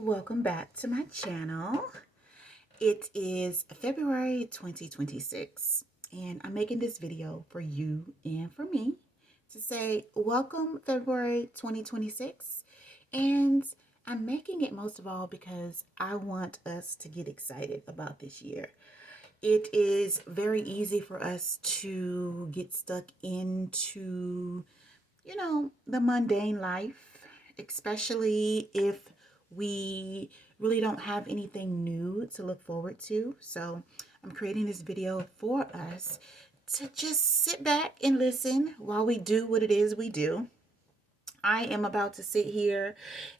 Welcome back to my channel. It is February 2026, and I'm making this video for you and for me to say welcome February 2026. And I'm making it most of all because I want us to get excited about this year. It is very easy for us to get stuck into the mundane life, especially if we really don't have anything new to look forward to. So I'm creating this video for us to just sit back and listen while we do what it is we do. I am about to sit here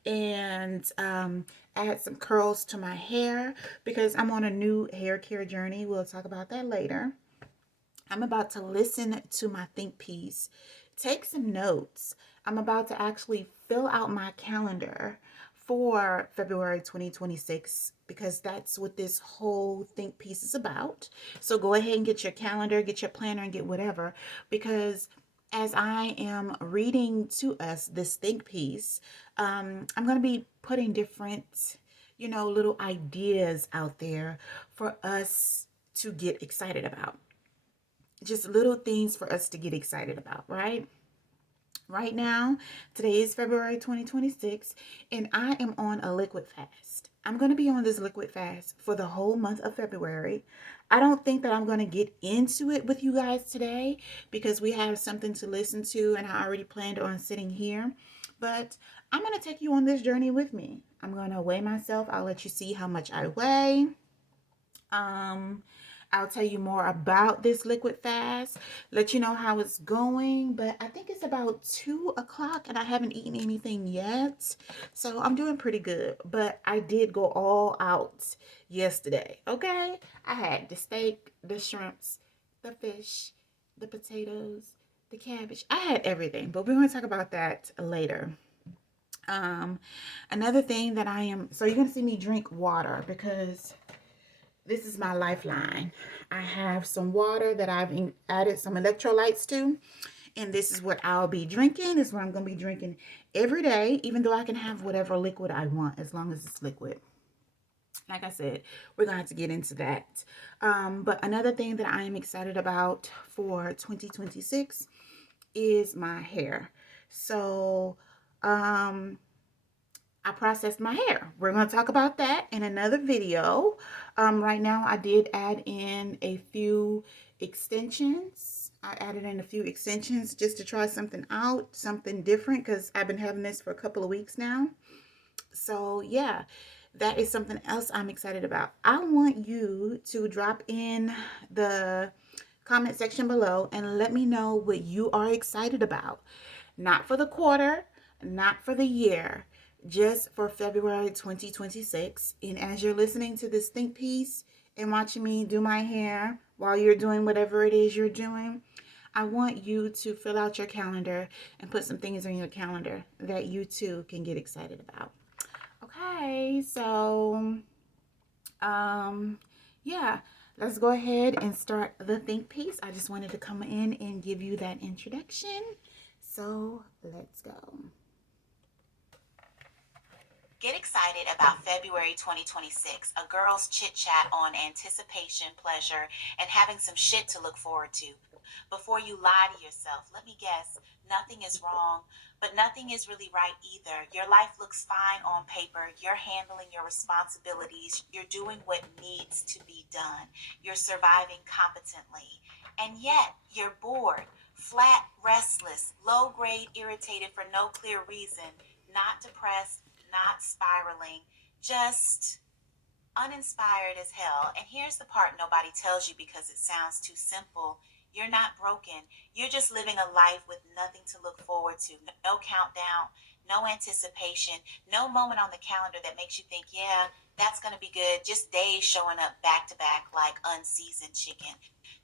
and add some curls to my hair because I'm on a new hair care journey. We'll talk about that later. I'm about to listen to my think piece, take some notes. I'm about to actually fill out my calendar for February 2026 because that's what this whole think piece is about. So go ahead and get your calendar, get your planner, and get whatever, because as I am reading to us this think piece, I'm going to be putting different, little ideas out there for us to get excited about, just little things for us to get excited about, right? Right now, today is February 2026, and I am on a liquid fast. I'm going to be on this liquid fast for the whole month of February. I don't think that I'm going to get into it with you guys today because we have something to listen to, and I already planned on sitting here. But I'm going to take you on this journey with me. I'm going to weigh myself. I'll let you see how much I weigh. Um, I'll tell you more about this liquid fast, let you know how it's going. But I think it's about 2 o'clock and I haven't eaten anything yet. So I'm doing pretty good. But I did go all out yesterday. Okay. I had the steak, the shrimps, the fish, the potatoes, the cabbage. I had everything. But we're going to talk about that later. Um, Another thing that so you're going to see me drink water because this is my lifeline. I have some water that I've added some electrolytes to, and this is what I'll be drinking. This is what I'm going to be drinking every day, even though I can have whatever liquid I want as long as it's liquid. Like I said, we're going to have to get into that. But another thing that I am excited about for 2026 is my hair. So, I processed my hair. We're going to talk about that in another video. Right now, I did add in a few extensions. I added in a few extensions just to try something out, something different, because I've been having this for a couple of weeks now. So, yeah, that is something else I'm excited about. I want you to drop in the comment section below and let me know what you are excited about. Not for the quarter, not for the year, just for February 2026. And as you're listening to this think piece and watching me do my hair while you're doing whatever it is you're doing, I want you to fill out your calendar and put some things on your calendar that you too can get excited about. Okay, so yeah, let's go ahead and start the think piece. I just wanted to come in and give you that introduction. So let's go. Get excited about February 2026, a girl's chit chat on anticipation, pleasure, and having some shit to look forward to. Before you lie to yourself, let me guess, nothing is wrong, but nothing is really right either. Your life looks fine on paper. You're handling your responsibilities. You're doing what needs to be done. You're surviving competently. And yet, you're bored, flat, restless, low grade, irritated for no clear reason, not depressed, not spiraling, just uninspired as hell. And here's the part nobody tells you because it sounds too simple. You're not broken. You're just living a life with nothing to look forward to. No countdown, no anticipation, no moment on the calendar that makes you think, yeah, that's going to be good. Just days showing up back to back like unseasoned chicken.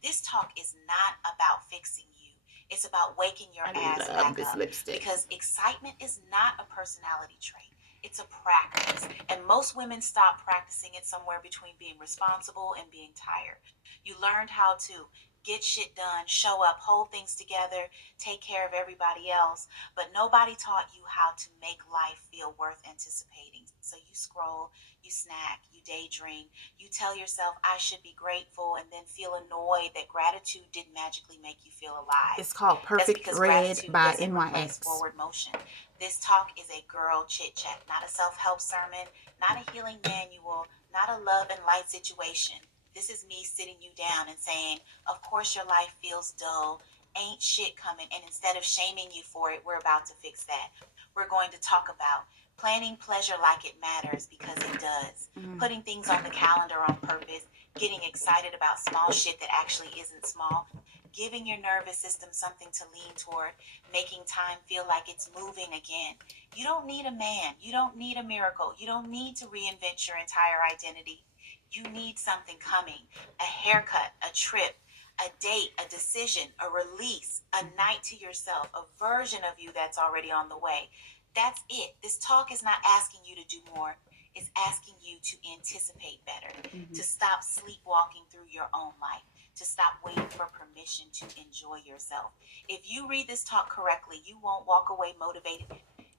This talk is not about fixing you. It's about waking your I ass love back this up lipstick. because excitement is not a personality trait. It's a practice. And most women stop practicing it somewhere between being responsible and being tired. You learned how to get shit done, show up, hold things together, take care of everybody else, but nobody taught you how to make life feel worth anticipating. So you scroll, you snack, you daydream, you tell yourself, I should be grateful, and then feel annoyed that gratitude didn't magically make you feel alive. It's called That's Perfect because Red gratitude by doesn't replace NYX. forward motion. This talk is a girl chit chat, not a self help sermon, not a healing manual, not a love and light situation. This is me sitting you down and saying, of course your life feels dull, ain't shit coming, and instead of shaming you for it, we're about to fix that. We're going to talk about planning pleasure like it matters because it does, putting things on the calendar on purpose, getting excited about small shit that actually isn't small, giving your nervous system something to lean toward, making time feel like it's moving again. You don't need a man. You don't need a miracle. You don't need to reinvent your entire identity. You need something coming, a haircut, a trip, a date, a decision, a release, a night to yourself, a version of you that's already on the way. That's it. This talk is not asking you to do more. It's asking you to anticipate better, to stop sleepwalking through your own life, to stop waiting for permission to enjoy yourself. If you read this talk correctly, you won't walk away motivated.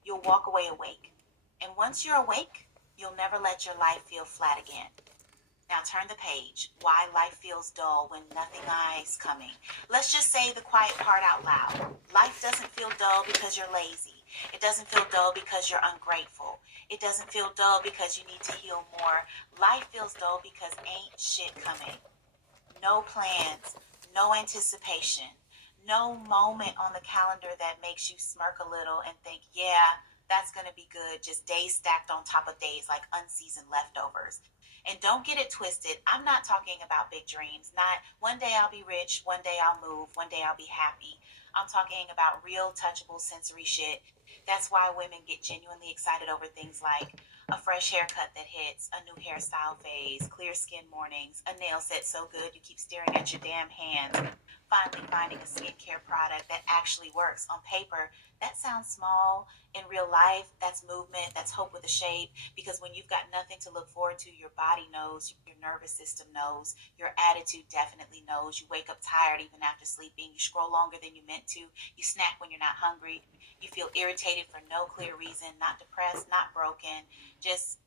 You'll walk away awake. And once you're awake, you'll never let your life feel flat again. Now turn the page. Why life feels dull when nothing is coming. Let's just say the quiet part out loud. Life doesn't feel dull because you're lazy. It doesn't feel dull because you're ungrateful. It doesn't feel dull because you need to heal more. Life feels dull because ain't shit coming. No plans, no anticipation, no moment on the calendar that makes you smirk a little and think, yeah, that's going to be good. Just days stacked on top of days like unseasoned leftovers. And don't get it twisted. I'm not talking about big dreams. Not one day I'll be rich, one day I'll move, one day I'll be happy. I'm talking about real, touchable, sensory shit. That's why women get genuinely excited over things like a fresh haircut that hits, a new hairstyle phase, clear skin mornings, a nail set so good you keep staring at your damn hands, finally finding a skincare product that actually works. On paper, that sounds small. In real life, that's movement, that's hope with a shape. Because when you've got nothing to look forward to, your body knows, your nervous system knows, your attitude definitely knows. You wake up tired even after sleeping, you scroll longer than you meant to, you snack when you're not hungry, you feel irritated for no clear reason, not depressed, not broken, just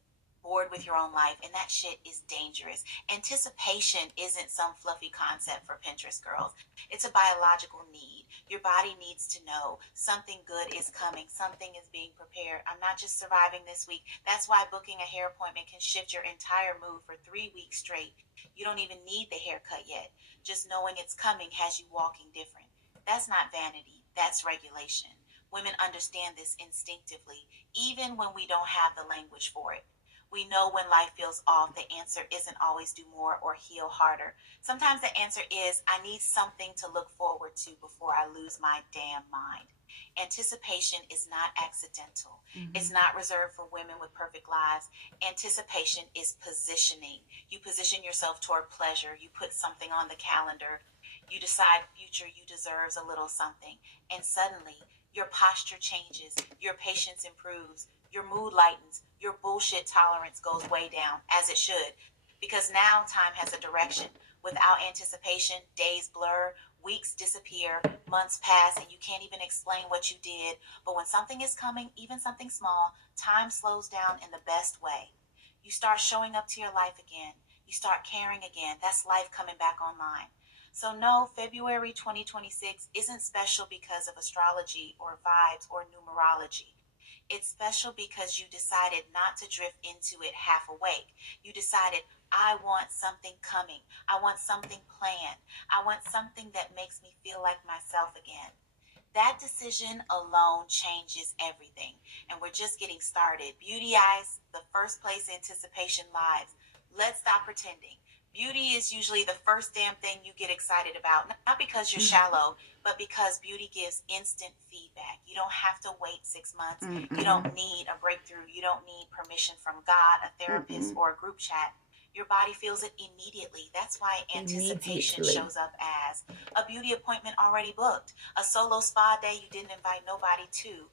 bored with your own life, and that shit is dangerous. Anticipation isn't some fluffy concept for Pinterest girls. It's a biological need. Your body needs to know something good is coming, something is being prepared. I'm not just surviving this week. That's why booking a hair appointment can shift your entire mood for 3 weeks straight. You don't even need the haircut yet. Just knowing it's coming has you walking different. That's not vanity, that's regulation. Women understand this instinctively, even when we don't have the language for it. We know when life feels off, the answer isn't always do more or heal harder. Sometimes the answer is I need something to look forward to before I lose my damn mind. Anticipation is not accidental. It's not reserved for women with perfect lives. Anticipation is positioning. You position yourself toward pleasure. You put something on the calendar. You decide future you deserves a little something. And suddenly, your posture changes. Your patience improves. Your mood lightens. Your bullshit tolerance goes way down, as it should. Because now time has a direction. Without anticipation, days blur, weeks disappear, months pass, and you can't even explain what you did. But when something is coming, even something small, time slows down in the best way. You start showing up to your life again. You start caring again. That's life coming back online. So, no, February 2026 isn't special because of astrology or vibes or numerology. It's special because you decided not to drift into it half awake. You decided, I want something coming. I want something planned. I want something that makes me feel like myself again. That decision alone changes everything. And we're just getting started. Beauty eyes, the first place anticipation lies. Let's stop pretending. Beauty is usually the first damn thing you get excited about, not because you're shallow, but because beauty gives instant feedback. You don't have to wait 6 months. You don't need a breakthrough. You don't need permission from God, a therapist, or a group chat. Your body feels it immediately. That's why anticipation Immediately. shows up as a beauty appointment already booked, a solo spa day you didn't invite nobody to,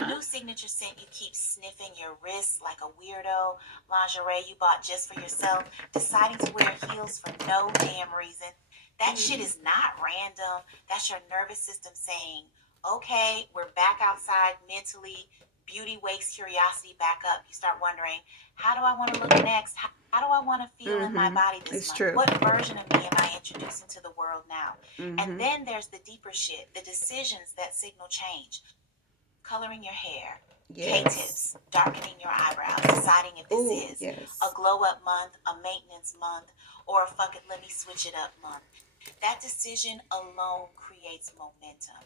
a new signature scent you keep sniffing your wrists like a weirdo, lingerie you bought just for yourself, deciding to wear heels for no damn reason. That shit is not random. That's your nervous system saying, okay, we're back outside mentally. Beauty wakes curiosity back up. You start wondering, how do I want to look next? How do I want to feel in my body this It's month? true. What version of me am I introducing to the world now? And Mm-hmm. then there's the deeper shit, the decisions that signal change. Coloring your hair, Yes. K-tips, darkening your eyebrows, deciding if this Oh, is a yes. glow up month, a maintenance month, or a fuck it, let me switch it up month. That decision alone creates momentum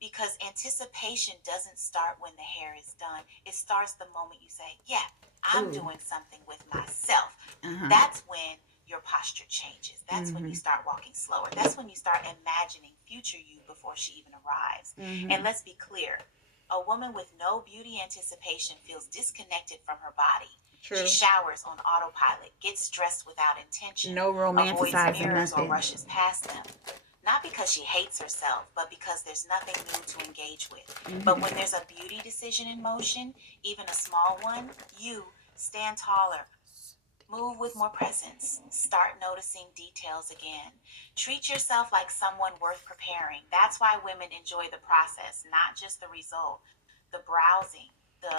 because anticipation doesn't start when the hair is done. It starts the moment you say, yeah, I'm Ooh. doing something with myself. Uh-huh. That's when your posture changes. That's when Mm-hmm. you start walking slower. That's when you start imagining future you before she even arrives. Mm-hmm. And let's be clear, a woman with no beauty anticipation feels disconnected from her body. She True. showers on autopilot, gets dressed without intention, No avoids romanticizing mirrors or nothing. rushes past them. Not because she hates herself, but because there's nothing new to engage with. But when there's a beauty decision in motion, even a small one, you stand taller, move with more presence, start noticing details again. Treat yourself like someone worth preparing. That's why women enjoy the process, not just the result. The browsing, the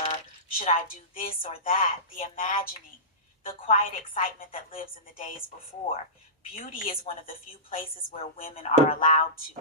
should I do this or that, the imagining, the quiet excitement that lives in the days before. Beauty is one of the few places where women are allowed to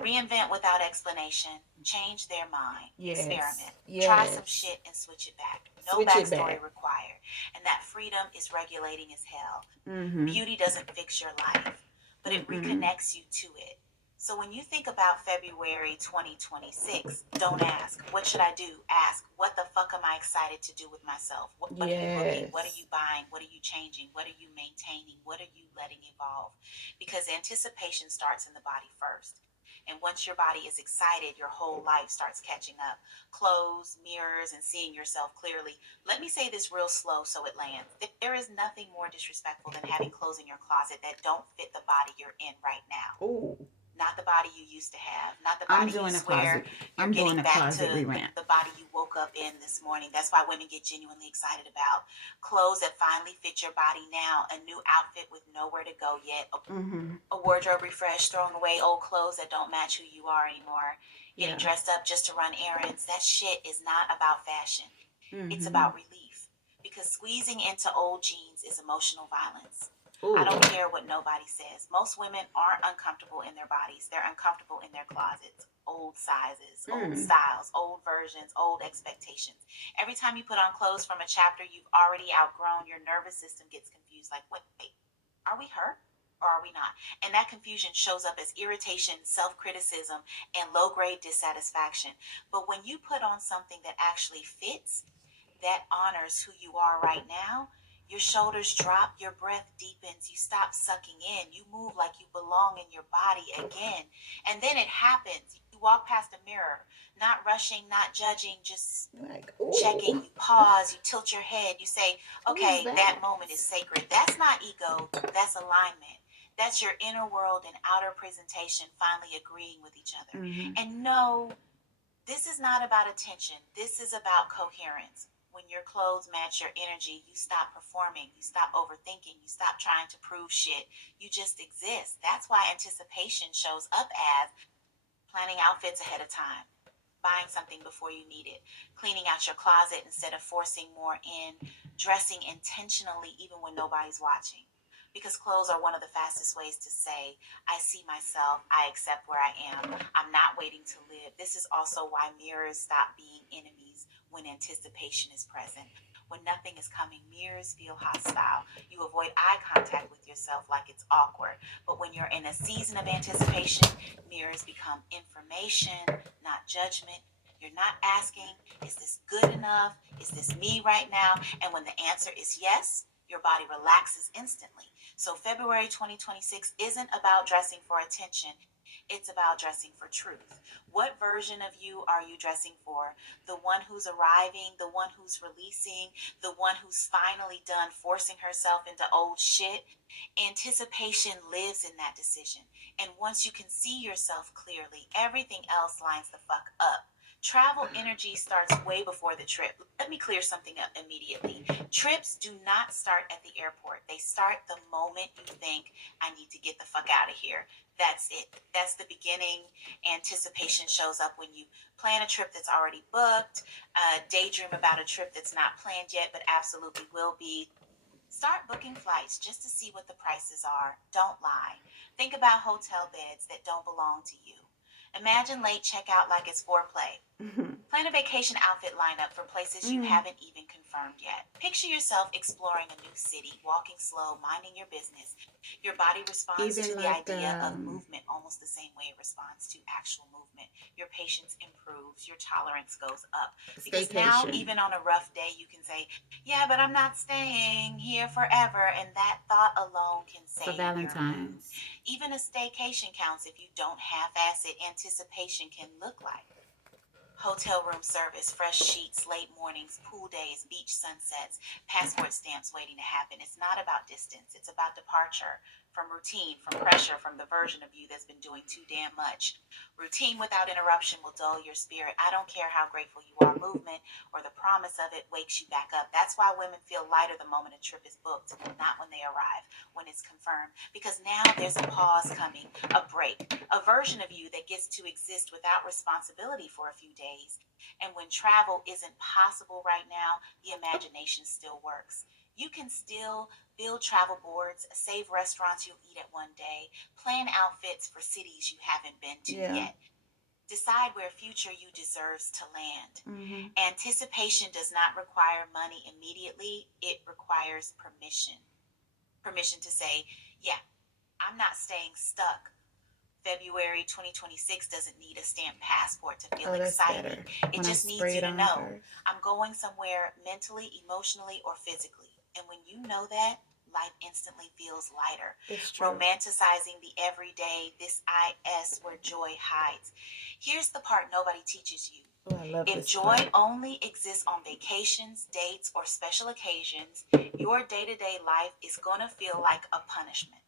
reinvent without explanation, change their mind, Yes. experiment, try some Yes. shit and switch it back. No Switch it backstory back. required. And that freedom is regulating as hell. Mm-hmm. Beauty doesn't fix your life, but it Mm-mm. reconnects you to it. So when you think about February 2026, don't ask, what should I do? Ask, what the fuck am I excited to do with myself? What are you looking? What are you Yes. buying? What are you changing? What are you maintaining? What are you letting evolve? Because anticipation starts in the body first. And once your body is excited, your whole life starts catching up. Clothes, mirrors, and seeing yourself clearly. Let me say this real slow so it lands. There is nothing more disrespectful than having clothes in your closet that don't fit the body you're in right now. Oh, Not the body you used to have, not the I'm body you doing a swear closet. you're I'm doing getting a back closet to revamp. the body you woke up in this morning. That's why women get genuinely excited about clothes that finally fit your body now, a new outfit with nowhere to go yet, Mm-hmm. a wardrobe refresh, throwing away old clothes that don't match who you are anymore, getting Yeah. dressed up just to run errands. That shit is not about fashion. It's Mm-hmm. about relief. Because squeezing into old jeans is emotional violence. I Ooh. don't care what nobody says. Most women aren't uncomfortable in their bodies. They're uncomfortable in their closets. Old sizes, old Mm. styles, old versions, old expectations. Every time you put on clothes from a chapter you've already outgrown, your nervous system gets confused. Like, wait, are we her? Or are we not? And that confusion shows up as irritation, self criticism, and low grade dissatisfaction. But when you put on something that actually fits, that honors who you are right now, your shoulders drop, your breath deepens, you stop sucking in, you move like you belong in your body again. And then it happens. You walk past a mirror, not rushing, not judging, just Like, checking. ooh, You pause, you tilt your head, you say, who is okay, that that? moment is sacred. That's not ego, that's alignment. That's your inner world and outer presentation finally agreeing with each other. Mm-hmm. And no, this is not about attention. This is about coherence. When your clothes match your energy, you stop performing, you stop overthinking, you stop trying to prove shit. You just exist. That's why anticipation shows up as planning outfits ahead of time, buying something before you need it, cleaning out your closet instead of forcing more in, dressing intentionally even when nobody's watching. Because clothes are one of the fastest ways to say, I see myself, I accept where I am, I'm not waiting to live. This is also why mirrors stop being enemies when anticipation is present. When nothing is coming, mirrors feel hostile. You avoid eye contact with yourself like it's awkward. But when you're in a season of anticipation, mirrors become information, not judgment. You're not asking, is this good enough? Is this me right now? And when the answer is yes, your body relaxes instantly. So February 2026 isn't about dressing for attention. It's about dressing for truth. What version of you are you dressing for? The one who's arriving, the one who's releasing, the one who's finally done forcing herself into old shit? Anticipation lives in that decision. And once you can see yourself clearly, everything else lines the fuck up. Travel energy starts way before the trip. Let me clear something up immediately. Trips do not start at the airport. They start the moment you think, I need to get the fuck out of here. That's it. That's the beginning. Anticipation shows up when you plan a trip that's already booked, daydream about a trip that's not planned yet, but absolutely will be. Start booking flights just to see what the prices are. Don't lie. Think about hotel beds that don't belong to you. Imagine late checkout like it's foreplay. Plan a vacation outfit lineup for places you haven't even confirmed yet. Picture yourself exploring a new city, walking slow, minding your business. Your body responds Even to the like idea of movement almost the same way it responds to actual movement. Your patience improves, your tolerance goes up. Because now, staycation even on a rough day, you can say, yeah, but I'm not staying here forever. And that thought alone can for save your mood. Valentine's. Even a staycation counts if you don't half-ass it. Anticipation can look like hotel room service, fresh sheets, late mornings, pool days, beach sunsets, passport stamps waiting to happen. It's not about distance, it's about departure from routine, from pressure, from the version of you that's been doing too damn much. Routine without interruption will dull your spirit. I don't care how grateful you are, movement or the promise of it wakes you back up. That's why women feel lighter the moment a trip is booked, not when they arrive, when it's confirmed. Because now there's a pause coming, a break, a version of you that gets to exist without responsibility for a few days. And when travel isn't possible right now, the imagination still works. You can still build travel boards, save restaurants you'll eat at one day, plan outfits for cities you haven't been to Yeah. yet. Decide where future you deserves to land. Mm-hmm. Anticipation does not require money immediately, it requires permission. Permission to say, yeah, I'm not staying stuck. February 2026 doesn't need a stamped passport to feel Oh, that's exciting. better. It When I just needs spray you it to on know first. I'm going somewhere mentally, emotionally, or physically. And when you know that, life instantly feels lighter. It's true. Romanticizing the everyday, this IS where joy hides. Here's the part nobody teaches you. Oh, I love If this joy part. only exists on vacations, dates, or special occasions, your day to day life is going to feel like a punishment.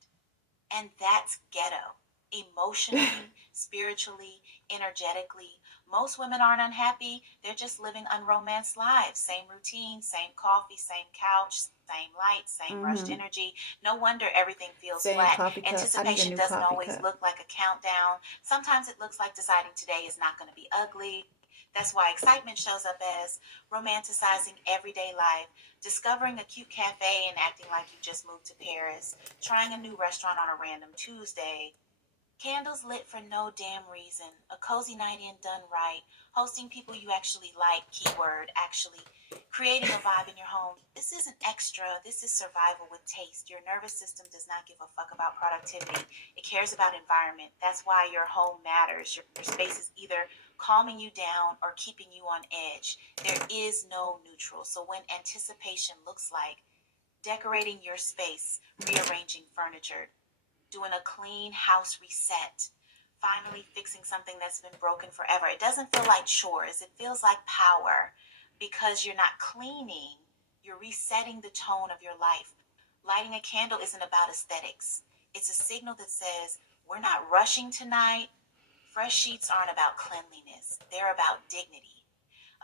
And that's ghetto. Emotionally, spiritually, energetically. Most women aren't unhappy. They're just living unromanced lives. Same routine, same coffee, same couch, same lights, same rushed Mm-hmm. energy. No wonder everything feels Same flat. coffee cup. I need a Anticipation new doesn't coffee always cup. look like a countdown. Sometimes it looks like deciding today is not going to be ugly. That's why excitement shows up as romanticizing everyday life, discovering a cute cafe and acting like you just moved to Paris, trying a new restaurant on a random Tuesday, candles lit for no damn reason, a cozy night in done right, hosting people you actually like, keyword, actually, creating a vibe in your home. This isn't extra, this is survival with taste. Your nervous system does not give a fuck about productivity, it cares about environment. That's why your home matters. Your space is either calming you down or keeping you on edge. There is no neutral. So when anticipation looks like decorating your space, rearranging furniture, doing a clean house reset, finally fixing something that's been broken forever. It doesn't feel like chores, it feels like power because you're not cleaning, you're resetting the tone of your life. Lighting a candle isn't about aesthetics, it's a signal that says, we're not rushing tonight. Fresh sheets aren't about cleanliness, they're about dignity.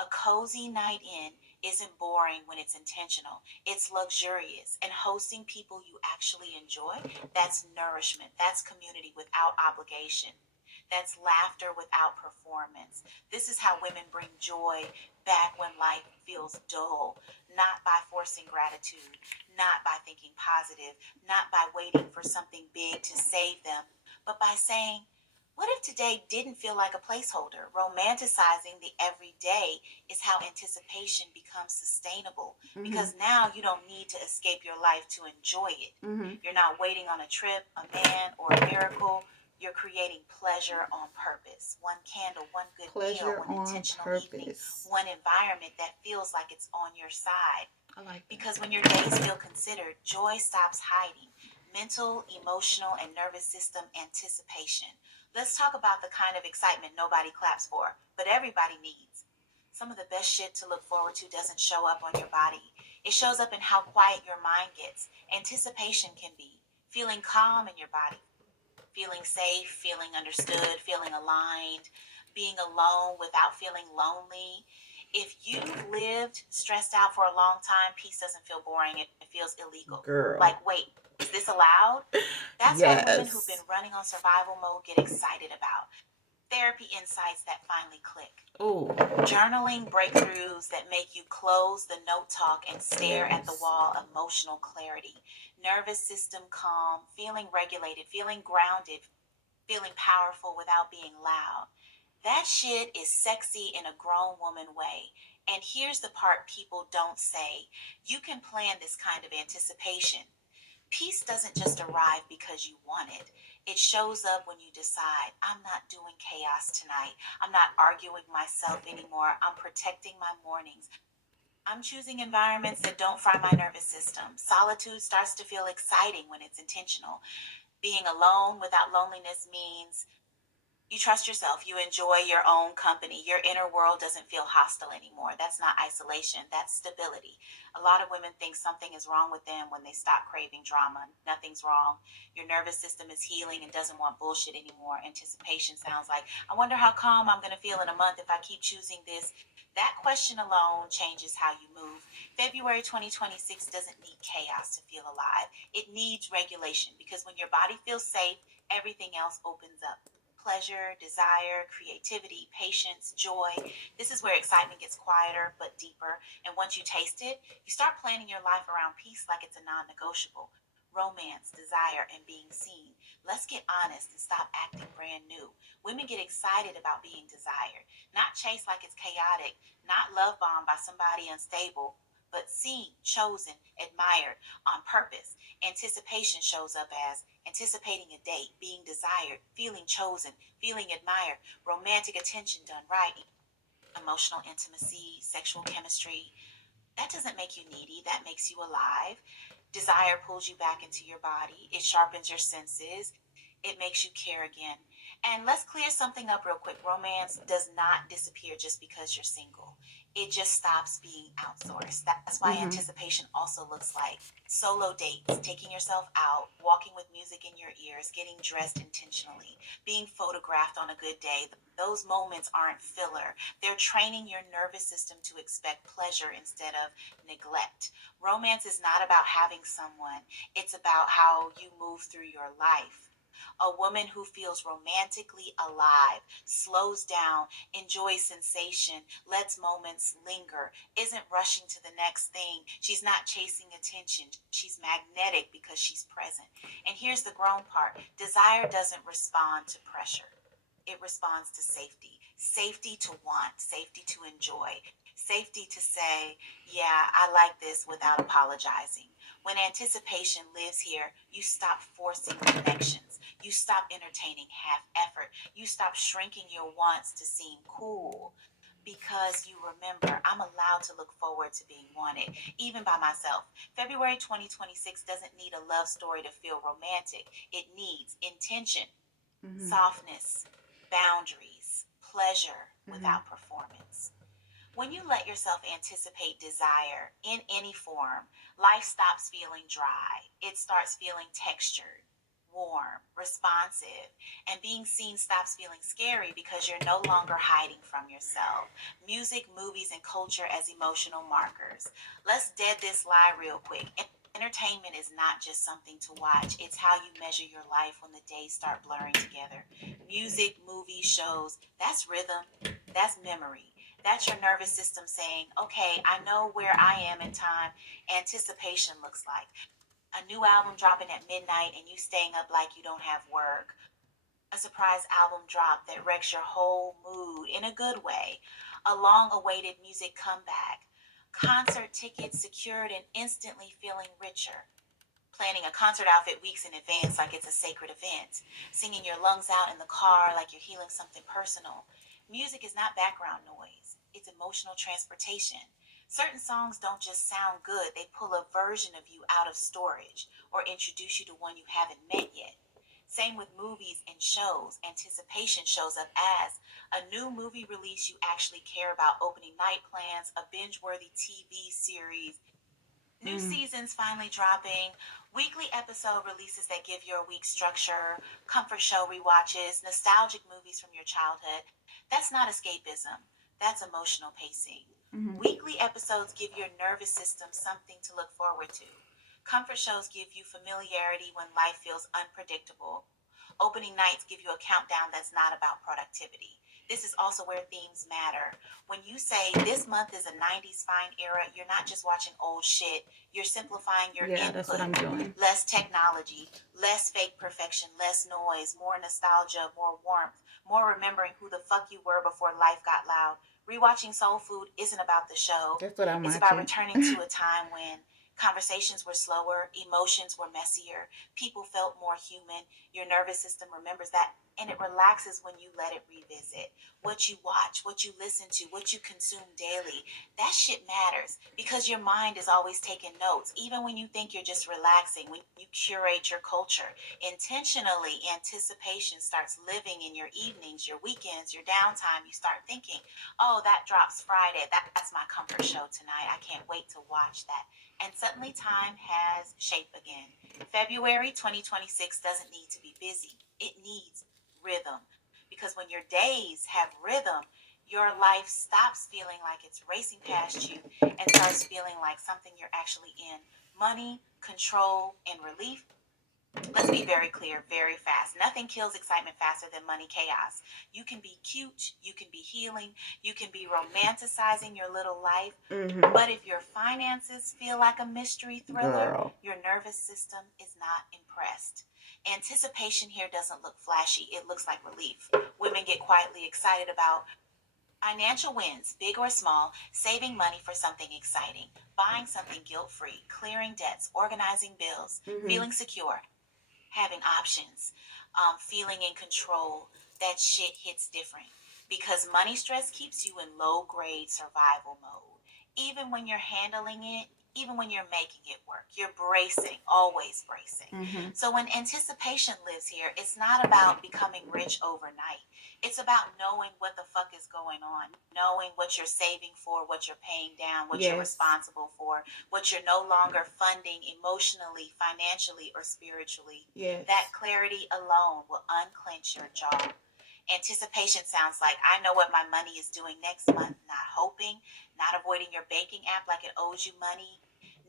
A cozy night in isn't boring when it's intentional. It's luxurious. And hosting people you actually enjoy, that's nourishment. That's community without obligation. That's laughter without performance. This is how women bring joy back when life feels dull, not by forcing gratitude, not by thinking positive, not by waiting for something big to save them, but by saying, what if today didn't feel like a placeholder? Romanticizing the everyday is how anticipation becomes sustainable Mm-hmm. because now you don't need to escape your life to enjoy it. Mm-hmm. You're not waiting on a trip, a man, or a miracle. You're creating pleasure on purpose. One candle, one good meal, Pleasure one on intentional evening, purpose. one environment that feels like it's on your side. I like that. Because when your days feel considered, joy stops hiding. Mental, emotional, and nervous system anticipation. Let's talk about the kind of excitement nobody claps for, but everybody needs. Some of the best shit to look forward to doesn't show up on your body. It shows up in how quiet your mind gets. Anticipation can be feeling calm in your body, feeling safe, feeling understood, feeling aligned. being alone without feeling lonely. If you've lived stressed out for a long time, peace doesn't feel boring, it feels illegal. Girl. Like, wait, is this allowed? That's what women who've Yes. been running on survival mode get excited about. Therapy insights that finally click. Oh, Journaling breakthroughs that make you close the note talk and stare at the yes. wall, emotional clarity. Nervous system calm, feeling regulated, feeling grounded, feeling powerful without being loud. That shit is sexy in a grown woman way. And here's the part people don't say: you can plan this kind of anticipation. Peace doesn't just arrive because you want it. It shows up when you decide, I'm not doing chaos tonight. I'm not arguing myself anymore. I'm protecting my mornings. I'm choosing environments that don't fry my nervous system. Solitude starts to feel exciting when it's intentional. Being alone without loneliness means you trust yourself. You enjoy your own company. Your inner world doesn't feel hostile anymore. That's not isolation, that's stability. A lot of women think something is wrong with them when they stop craving drama. Nothing's wrong. Your nervous system is healing and doesn't want bullshit anymore. Anticipation sounds like, I wonder how calm I'm going to feel in a month if I keep choosing this. That question alone changes how you move. February 2026 doesn't need chaos to feel alive. It needs regulation, because when your body feels safe, everything else opens up: pleasure, desire, creativity, patience, joy. This is where excitement gets quieter but deeper. And once you taste it, you start planning your life around peace like it's a non negotiable. Romance, desire, and being seen. Let's get honest and stop acting brand new. Women get excited about being desired, not chased like it's chaotic, not love bombed by somebody unstable, but seen, chosen, admired on purpose. Anticipation shows up as anticipating a date, being desired, feeling chosen, feeling admired, romantic attention done right, emotional intimacy, sexual chemistry. That doesn't make you needy, that makes you alive. Desire pulls you back into your body, it sharpens your senses, it makes you care again. And let's clear something up real quick. Romance does not disappear just because you're single. It just stops being outsourced. That's why Mm-hmm. anticipation also looks like solo dates, taking yourself out, walking with music in your ears, getting dressed intentionally, being photographed on a good day. Those moments aren't filler. They're training your nervous system to expect pleasure instead of neglect. Romance is not about having someone, it's about how you move through your life. A woman who feels romantically alive, slows down, enjoys sensation, lets moments linger, isn't rushing to the next thing. She's not chasing attention. She's magnetic because she's present. And here's the grown part: desire doesn't respond to pressure, it responds to safety. Safety to want, safety to enjoy, safety to say, yeah, I like this without apologizing. When anticipation lives here, you stop forcing connections. You stop entertaining half effort. You stop shrinking your wants to seem cool, because you remember, I'm allowed to look forward to being wanted, even by myself. February 2026 doesn't need a love story to feel romantic, it needs intention, Mm-hmm. softness, boundaries, pleasure Mm-hmm. without performance. When you let yourself anticipate desire in any form, life stops feeling dry. It starts feeling textured, warm, responsive, and being seen stops feeling scary because you're no longer hiding from yourself. Music, movies, and culture as emotional markers. Let's dead this lie real quick. Entertainment is not just something to watch, it's how you measure your life when the days start blurring together. Music, movies, shows, that's rhythm, that's memory. That's your nervous system saying, okay, I know where I am in time. Anticipation looks like a new album dropping at midnight and you staying up like you don't have work. A surprise album drop that wrecks your whole mood in a good way. A long awaited music comeback. Concert tickets secured and instantly feeling richer. Planning a concert outfit weeks in advance like it's a sacred event. Singing your lungs out in the car like you're healing something personal. Music is not background noise, it's emotional transportation. Certain songs don't just sound good, they pull a version of you out of storage or introduce you to one you haven't met yet. Same with movies and shows. Anticipation shows up as a new movie release you actually care about, opening night plans, a binge worthy TV series New seasons finally dropping, weekly episode releases that give your week structure, comfort show rewatches, nostalgic movies from your childhood. That's not escapism, that's emotional pacing. Mm-hmm. Weekly episodes give your nervous system something to look forward to. Comfort shows give you familiarity when life feels unpredictable. Opening nights give you a countdown that's not about productivity. This is also where themes matter. When you say this month is a 90s fine era, you're not just watching old shit, you're simplifying your Yeah, that's what input. I'm doing. Less technology, less fake perfection, less noise, more nostalgia, more warmth, more remembering who the fuck you were before life got loud. Rewatching Soul Food isn't about the show, That's what I'm it's about watching. returning to a time when conversations were slower, emotions were messier, people felt more human. Your nervous system remembers that, and it relaxes when you let it revisit. What you watch, what you listen to, what you consume daily, that shit matters because your mind is always taking notes, even when you think you're just relaxing, when you curate your culture. Intentionally, anticipation starts living in your evenings, your weekends, your downtime. You start thinking, oh, that drops Friday. That's my comfort show tonight. I can't wait to watch that. And suddenly time has shape again. February 2026 doesn't need to be busy, it needs rhythm. Because when your days have rhythm, your life stops feeling like it's racing past you and starts feeling like something you're actually in. Money, control, and relief. Let's be very clear, very fast. Nothing kills excitement faster than money chaos. You can be cute, you can be healing, you can be romanticizing your little life. Mm-hmm. But if your finances feel like a mystery thriller, Girl. your nervous system is not impressed. Anticipation here doesn't look flashy, it looks like relief. Women get quietly excited about financial wins, big or small, saving money for something exciting, buying something guilt free, clearing debts, organizing bills, feeling secure, having options, feeling in control. That shit hits different because money stress keeps you in low grade survival mode. Even when you're handling it, even when you're making it work, you're bracing, always bracing. Mm-hmm. So when anticipation lives here, it's not about becoming rich overnight. It's about knowing what the fuck is going on, knowing what you're saving for, what you're paying down, what you're Yes. responsible for, what you're no longer funding emotionally, financially, or spiritually. Yes. That clarity alone will unclench your jaw. Anticipation sounds like I know what my money is doing next month, not hoping, not avoiding your banking app like it owes you money,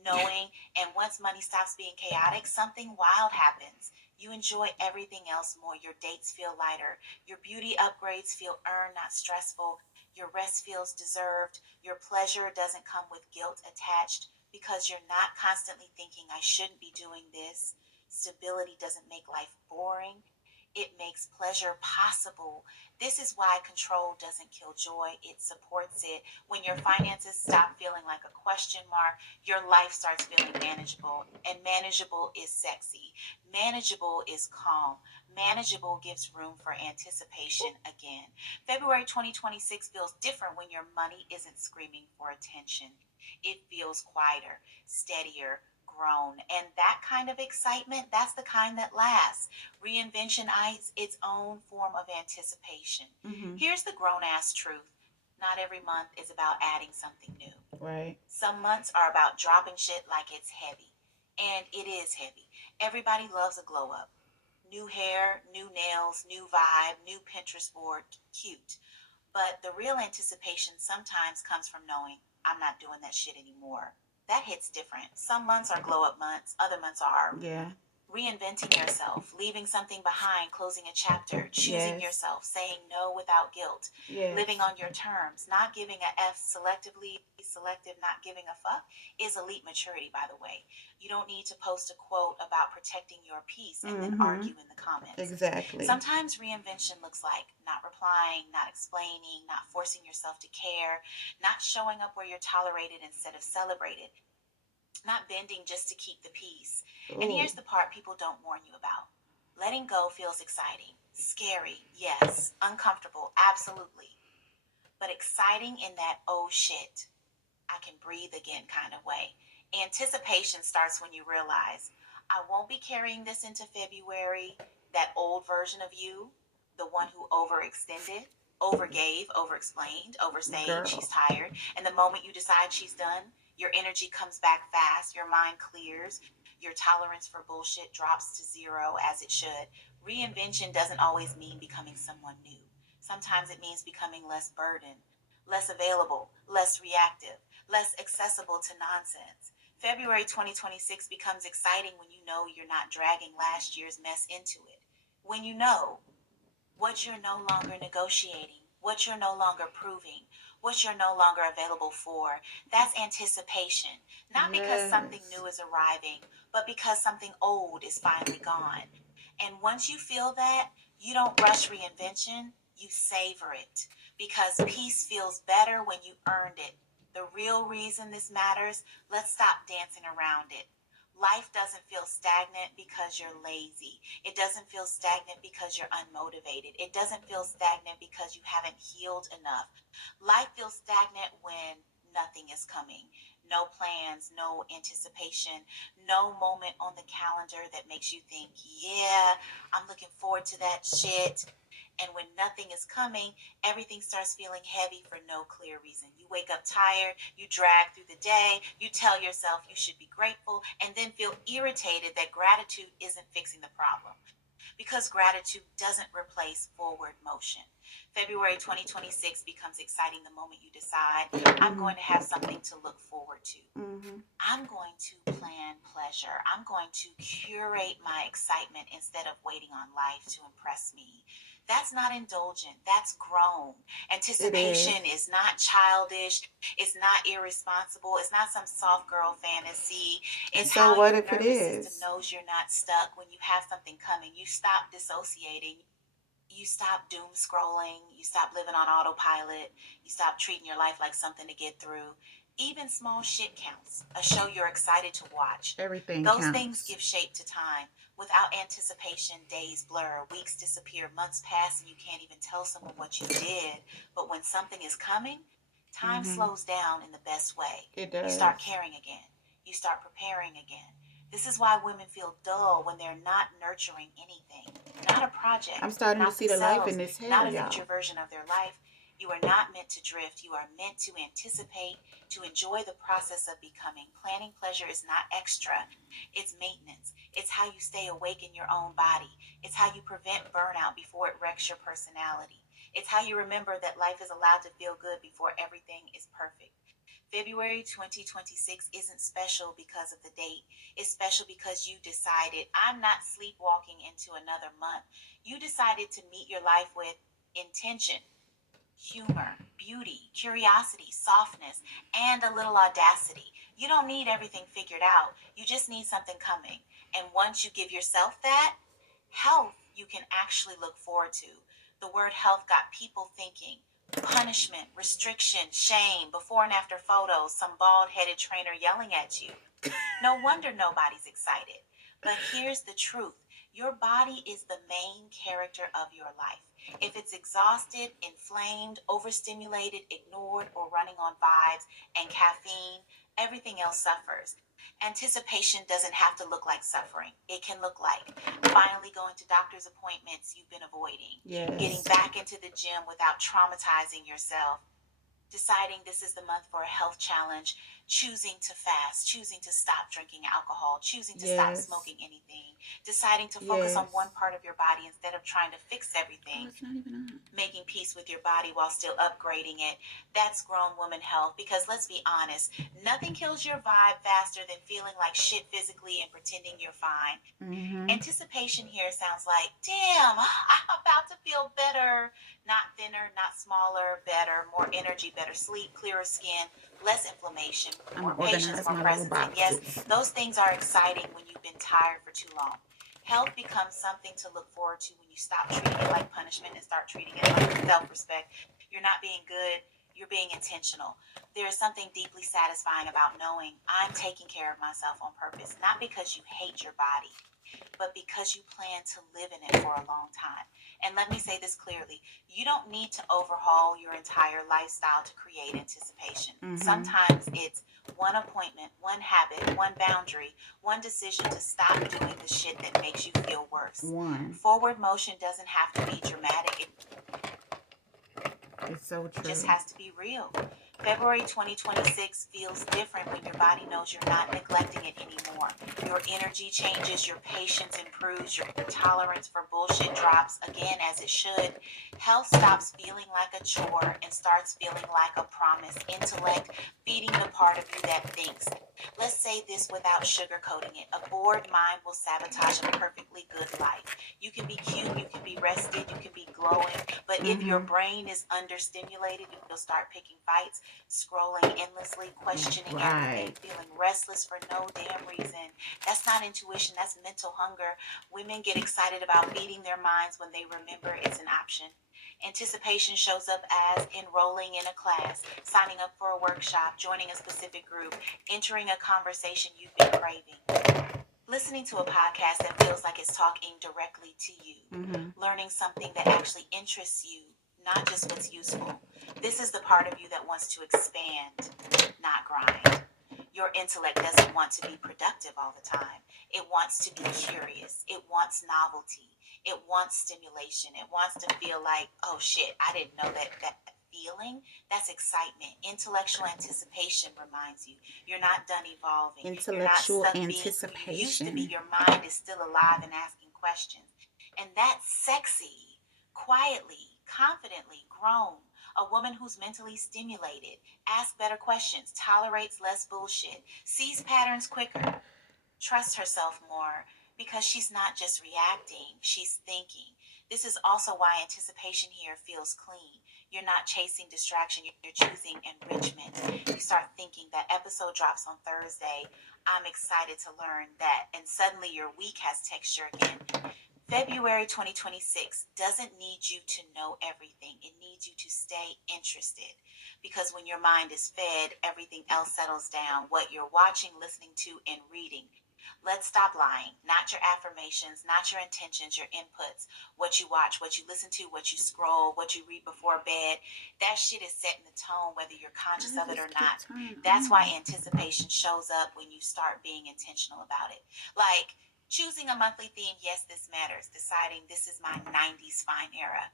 knowing. And once money stops being chaotic, something wild happens. You enjoy everything else more. Your dates feel lighter. Your beauty upgrades feel earned, not stressful. Your rest feels deserved. Your pleasure doesn't come with guilt attached because you're not constantly thinking, I shouldn't be doing this. Stability doesn't make life boring, it makes pleasure possible. This is why control doesn't kill joy, it supports it. When your finances stop feeling like a question mark, your life starts feeling manageable. And manageable is sexy. Manageable is calm. Manageable gives room for anticipation again. February 2026 feels different when your money isn't screaming for attention. It feels quieter, steadier, grown. And that kind of excitement, that's the kind that lasts. Reinvention is its own form of anticipation. Mm-hmm. Here's the grown ass truth: not every month is about adding something new. Right. Some months are about dropping shit like it's heavy. And it is heavy. Everybody loves a glow up. New hair, new nails, new vibe, new Pinterest board, cute. But the real anticipation sometimes comes from knowing I'm not doing that shit anymore. That hits different. Some months are glow up months, other months are Yeah. reinventing yourself, leaving something behind, closing a chapter, choosing Yes. yourself, saying no without guilt, Yes. living on your terms, not giving a F selectively, selective, not giving a fuck is elite maturity, by the way. You don't need to post a quote about protecting your peace and then argue in the comments. Exactly. Sometimes reinvention looks like not replying, not explaining, not forcing yourself to care, not showing up where you're tolerated instead of celebrated, not bending just to keep the peace. And here's the part people don't warn you about: letting go feels exciting, scary, yes, uncomfortable, absolutely, but exciting in that oh shit, I can breathe again kind of way. Anticipation starts when you realize I won't be carrying this into February. That old version of you, the one who overextended, overgave, overexplained, overstayed, she's tired. And the moment you decide she's done, Your energy comes back fast, your mind clears, your tolerance for bullshit drops to zero, as it should. Reinvention doesn't always mean becoming someone new. Sometimes it means becoming less burdened, less available, less reactive, less accessible to nonsense. February 2026 becomes exciting when you know you're not dragging last year's mess into it. When you know what you're no longer negotiating, what you're no longer proving, what you're no longer available for. That's anticipation. Not because something Yes. new is arriving, but because something old is finally gone. And once you feel that, you don't rush reinvention, you savor it. Because peace feels better when you earned it. The real reason this matters, let's stop dancing around it. Life doesn't feel stagnant because you're lazy. It doesn't feel stagnant because you're unmotivated. It doesn't feel stagnant because you haven't healed enough. Life feels stagnant when nothing is coming. No plans, no anticipation, no moment on the calendar that makes you think, yeah, I'm looking forward to that shit. And when nothing is coming, everything starts feeling heavy for no clear reason. You wake up tired, you drag through the day, you tell yourself you should be grateful, and then feel irritated that gratitude isn't fixing the problem. Because gratitude doesn't replace forward motion. February 2026 becomes exciting the moment you decide, I'm going to have something to look forward to. I'm going to plan pleasure. I'm going to curate my excitement instead of waiting on life to impress me. That's not indulgent. That's grown. Anticipation is not childish. It's not irresponsible. It's not some soft girl fantasy. And It's so how what your if it nervous system is? knows you're not stuck when you have something coming. You stop dissociating. You stop doom scrolling. You stop living on autopilot. You stop treating your life like something to get through. Even small shit counts. A show you're excited to watch. Everything Those things counts. give shape to time. Without anticipation, days blur, weeks disappear, months pass, and you can't even tell someone what you did. But when something is coming, time slows down in the best way. It You start does. caring again. You start preparing again. This is why women feel dull when they're not nurturing anything. Not a project, I'm starting to not see the life in themselves, this hair, not a y'all. future version of their life. You are not meant to drift. You are meant to anticipate, to enjoy the process of becoming. Planning pleasure is not extra, it's maintenance. It's how you stay awake in your own body. It's how you prevent burnout before it wrecks your personality. It's how you remember that life is allowed to feel good before everything is perfect. February 2026 isn't special because of the date. It's special because you decided, I'm not sleepwalking into another month. You decided to meet your life with intention, humor, beauty, curiosity, softness, and a little audacity. You don't need everything figured out. You just need something coming. And once you give yourself that, health you can actually look forward to. The word health got people thinking. Punishment, restriction, shame, before and after photos, some bald headed trainer yelling at you. No wonder nobody's excited. But here's the truth, your body is the main character of your life. If it's exhausted, inflamed, overstimulated, ignored, or running on vibes and caffeine, everything else suffers. Anticipation doesn't have to look like suffering. It can look like finally going to doctor's appointments you've been avoiding, getting Yes. back into the gym without traumatizing yourself, deciding this is the month for a health challenge, choosing to fast, choosing to stop drinking alcohol, choosing to stop Yes. smoking anything, deciding to focus on Yes. one part of your body instead of trying to fix Oh, everything, it's not even on. making peace with your body while still upgrading it. That's grown woman health because let's be honest, nothing kills your vibe faster than feeling like shit physically and pretending you're fine. Anticipation here sounds like, damn, I'm about to feel better. Not thinner, not smaller, better, more energy, better sleep, clearer skin, less inflammation, I'm more gonna patience, organize more my little presence. And yes, boxes. those things are exciting when you've been tired for too long. Health becomes something to look forward to when you stop treating it like punishment and start treating it like self-respect. You're not being good, you're being intentional. There is something deeply satisfying about knowing I'm taking care of myself on purpose, not because you hate your body, but because you plan to live in it for a long time. And let me say this clearly, you don't need to overhaul your entire lifestyle to create anticipation. Sometimes it's one appointment, one habit, one boundary, one decision to stop doing the shit that makes you feel worse. One. Forward motion doesn't have to be dramatic. It's so It just true. has to be real. February 2026 feels different when your body knows you're not neglecting it anymore. Your energy changes, your patience improves, your tolerance for bullshit drops again as it should. Health stops feeling like a chore and starts feeling like a promise. Intellect feeding the part of you that thinks. Let's say this without sugarcoating it. A bored mind will sabotage a perfectly good life. You can be cute, you can be rested, you can be glowing, but if your brain is understimulated, you'll start picking fights, scrolling endlessly, questioning everything, feeling restless for no damn reason. That's not intuition, that's mental hunger. Women get excited about feeding their minds when they remember it's an option. Anticipation shows up as enrolling in a class, signing up for a workshop, joining a specific group, entering a conversation you've been craving, listening to a podcast that feels like it's talking directly to you, learning something that actually interests you, not just what's useful. This is the part of you that wants to expand, not grind. Your intellect doesn't want to be productive all the time. It wants to be curious. It wants novelty. It wants stimulation. It wants to feel like, oh shit, I didn't know that feeling. That's excitement. Intellectual anticipation reminds you you're not done evolving. Intellectual you're not stuck being who you used to be. Your mind is still alive and asking questions. And that's sexy. Quietly, confidently grown. A woman who's mentally stimulated, asks better questions, tolerates less bullshit, sees patterns quicker, trusts herself more because she's not just reacting, she's thinking. This is also why anticipation here feels clean. You're not chasing distraction, you're choosing enrichment. You start thinking that episode drops on Thursday. I'm excited to learn that. And suddenly your week has texture again. February 2026 doesn't need you to know everything. It needs you to stay interested. Because when your mind is fed, everything else settles down. What you're watching, listening to, and reading. Let's stop lying. Not your affirmations, not your intentions, your inputs. What you watch, what you listen to, what you scroll, what you read before bed. That shit is setting the tone whether you're conscious of it or not. That's why anticipation shows up when you start being intentional about it. Like, choosing a monthly theme, yes, this matters. Deciding this is my 90s fine era.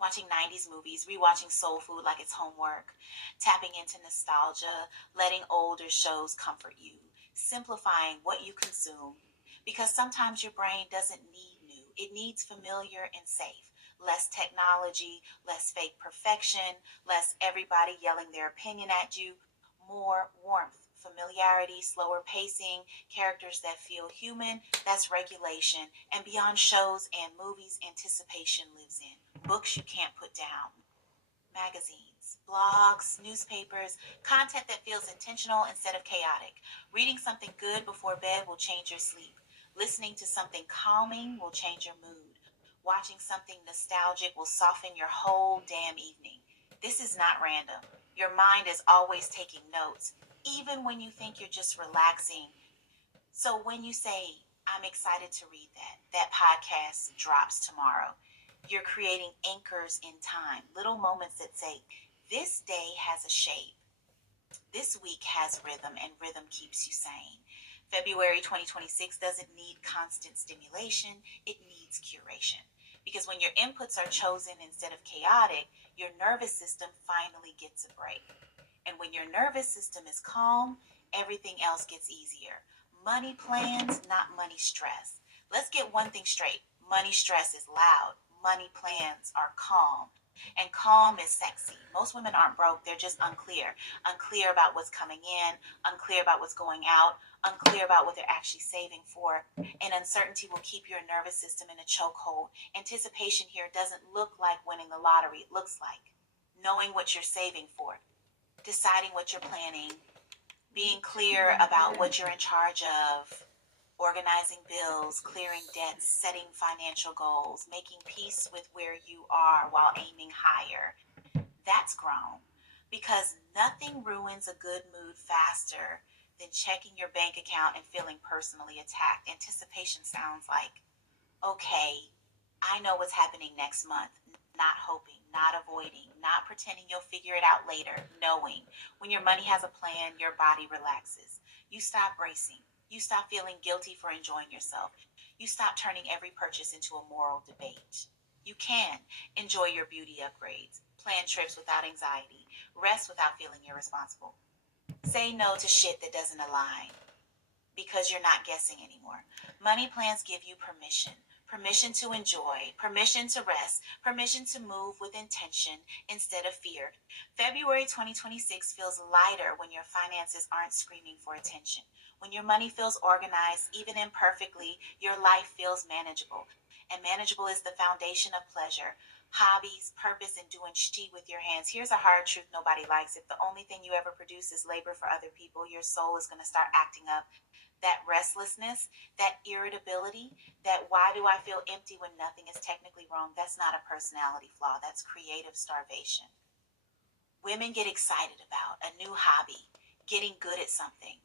Watching 90s movies, rewatching soul food like it's homework, tapping into nostalgia, letting older shows comfort you, simplifying what you consume. Because sometimes your brain doesn't need new, it needs familiar and safe. Less technology, less fake perfection, less everybody yelling their opinion at you, more warmth, familiarity, slower pacing, characters that feel human. That's regulation. And beyond shows and movies, anticipation lives in. Books you can't put down, magazines, blogs, newspapers, content that feels intentional instead of chaotic. Reading something good before bed will change your sleep. Listening to something calming will change your mood. Watching something nostalgic will soften your whole damn evening. This is not random. Your mind is always taking notes, even when you think you're just relaxing. So when you say, I'm excited to read that podcast drops tomorrow, you're creating anchors in time, little moments that say, this day has a shape. This week has rhythm, and rhythm keeps you sane. February 2026 doesn't need constant stimulation, it needs curation. Because when your inputs are chosen instead of chaotic, your nervous system finally gets a break. And when your nervous system is calm, everything else gets easier. Money plans, not money stress. Let's get one thing straight. Money stress is loud. Money plans are calm. And calm is sexy. Most women aren't broke, they're just unclear. Unclear about what's coming in, unclear about what's going out, unclear about what they're actually saving for. And uncertainty will keep your nervous system in a chokehold. Anticipation here doesn't look like winning the lottery, it looks like knowing what you're saving for, deciding what you're planning, being clear about what you're in charge of, organizing bills, clearing debts, setting financial goals, making peace with where you are while aiming higher. That's grown. Because nothing ruins a good mood faster than checking your bank account and feeling personally attacked. Anticipation sounds like, okay, I know what's happening next month. Not hoping, not avoiding, not pretending you'll figure it out later, knowing. When your money has a plan, your body relaxes. You stop racing. You stop feeling guilty for enjoying yourself. You stop turning every purchase into a moral debate. You can enjoy your beauty upgrades, plan trips without anxiety, Rest without feeling irresponsible. Say no to shit that doesn't align because you're not guessing anymore. Money plans give you permission. Permission to enjoy, permission to rest, permission to move with intention instead of fear. February 2026 feels lighter when your finances aren't screaming for attention. When your money feels organized, even imperfectly, your life feels manageable. And manageable is the foundation of pleasure. Hobbies, purpose, and doing shit with your hands. Here's a hard truth nobody likes. If the only thing you ever produce is labor for other people, your soul is going to start acting up. That restlessness, that irritability, that why do I feel empty when nothing is technically wrong, that's not a personality flaw, that's creative starvation. Women get excited about a new hobby, getting good at something,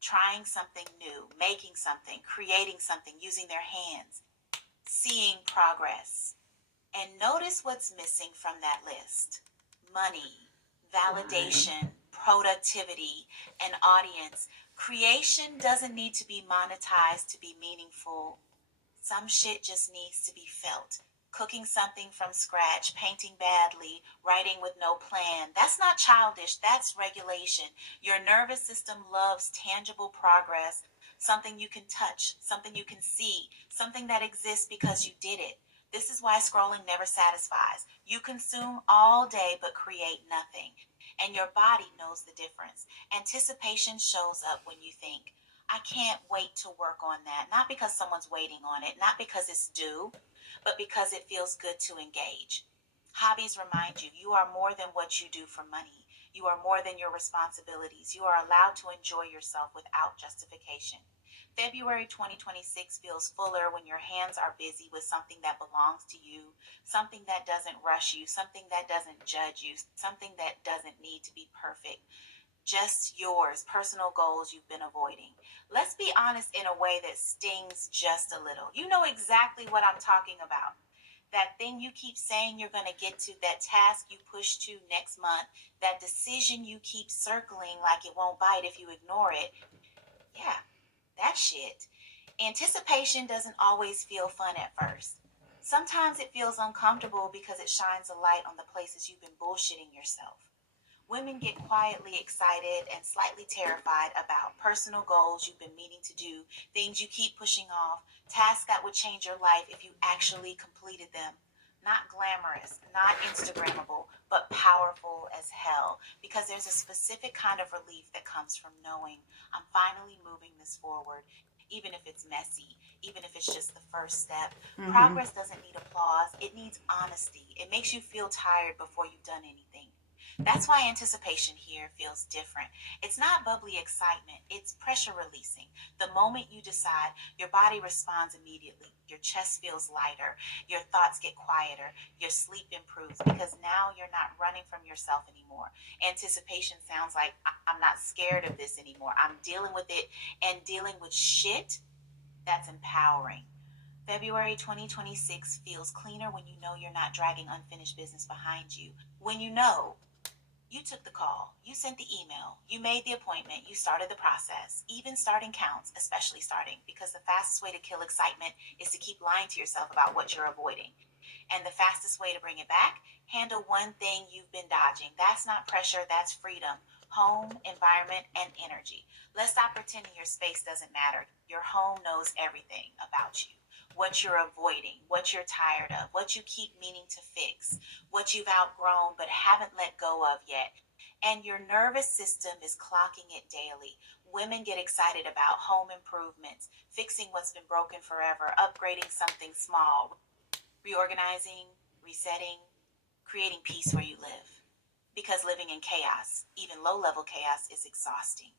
trying something new, making something, creating something, using their hands, seeing progress. And notice what's missing from that list: money, validation, productivity, and audience. Creation doesn't need to be monetized to be meaningful. Some shit just needs to be felt. Cooking something from scratch, painting badly, writing with no plan. That's not childish, that's regulation. Your nervous system loves tangible progress, something you can touch, something you can see, something that exists because you did it. This is why scrolling never satisfies. You consume all day but create nothing. And your body knows the difference. Anticipation shows up when you think, I can't wait to work on that. Not because someone's waiting on it, not because it's due, but because it feels good to engage. Hobbies remind you you are more than what you do for money. You are more than your responsibilities. You are allowed to enjoy yourself without justification. February 2026 feels fuller when your hands are busy with something that belongs to you, something that doesn't rush you, something that doesn't judge you, something that doesn't need to be perfect. Just yours, personal goals you've been avoiding. Let's be honest in a way that stings just a little. You know exactly what I'm talking about. That thing you keep saying you're going to get to, that task you push to next month, that decision you keep circling like it won't bite if you ignore it. Yeah, that shit. Anticipation doesn't always feel fun at first. Sometimes it feels uncomfortable because it shines a light on the places you've been bullshitting yourself. Women get quietly excited and slightly terrified about personal goals you've been meaning to do, things you keep pushing off, tasks that would change your life if you actually completed them. Not glamorous, not Instagrammable, but powerful as hell. Because there's a specific kind of relief that comes from knowing I'm finally moving this forward, even if it's messy, even if it's just the first step. Progress doesn't need applause, it needs honesty. It makes you feel tired before you've done anything. That's why anticipation here feels different. It's not bubbly excitement, it's pressure releasing. The moment you decide, your body responds immediately. Your chest feels lighter, your thoughts get quieter, your sleep improves because now you're not running from yourself anymore. Anticipation sounds like I'm not scared of this anymore. I'm dealing with it, and dealing with shit, that's empowering. February 2026 feels cleaner when you know you're not dragging unfinished business behind you. When you know you took the call, you sent the email, you made the appointment, you started the process. Even starting counts, especially starting, because the fastest way to kill excitement is to keep lying to yourself about what you're avoiding. And the fastest way to bring it back, handle one thing you've been dodging. That's not pressure, that's freedom. Home, environment, and energy. Let's stop pretending your space doesn't matter. Your home knows everything about you. What you're avoiding, what you're tired of, what you keep meaning to fix, what you've outgrown but haven't let go of yet. And your nervous system is clocking it daily. Women get excited about home improvements, fixing what's been broken forever, upgrading something small, reorganizing, resetting, creating peace where you live. Because living in chaos, even low level chaos, is exhausting.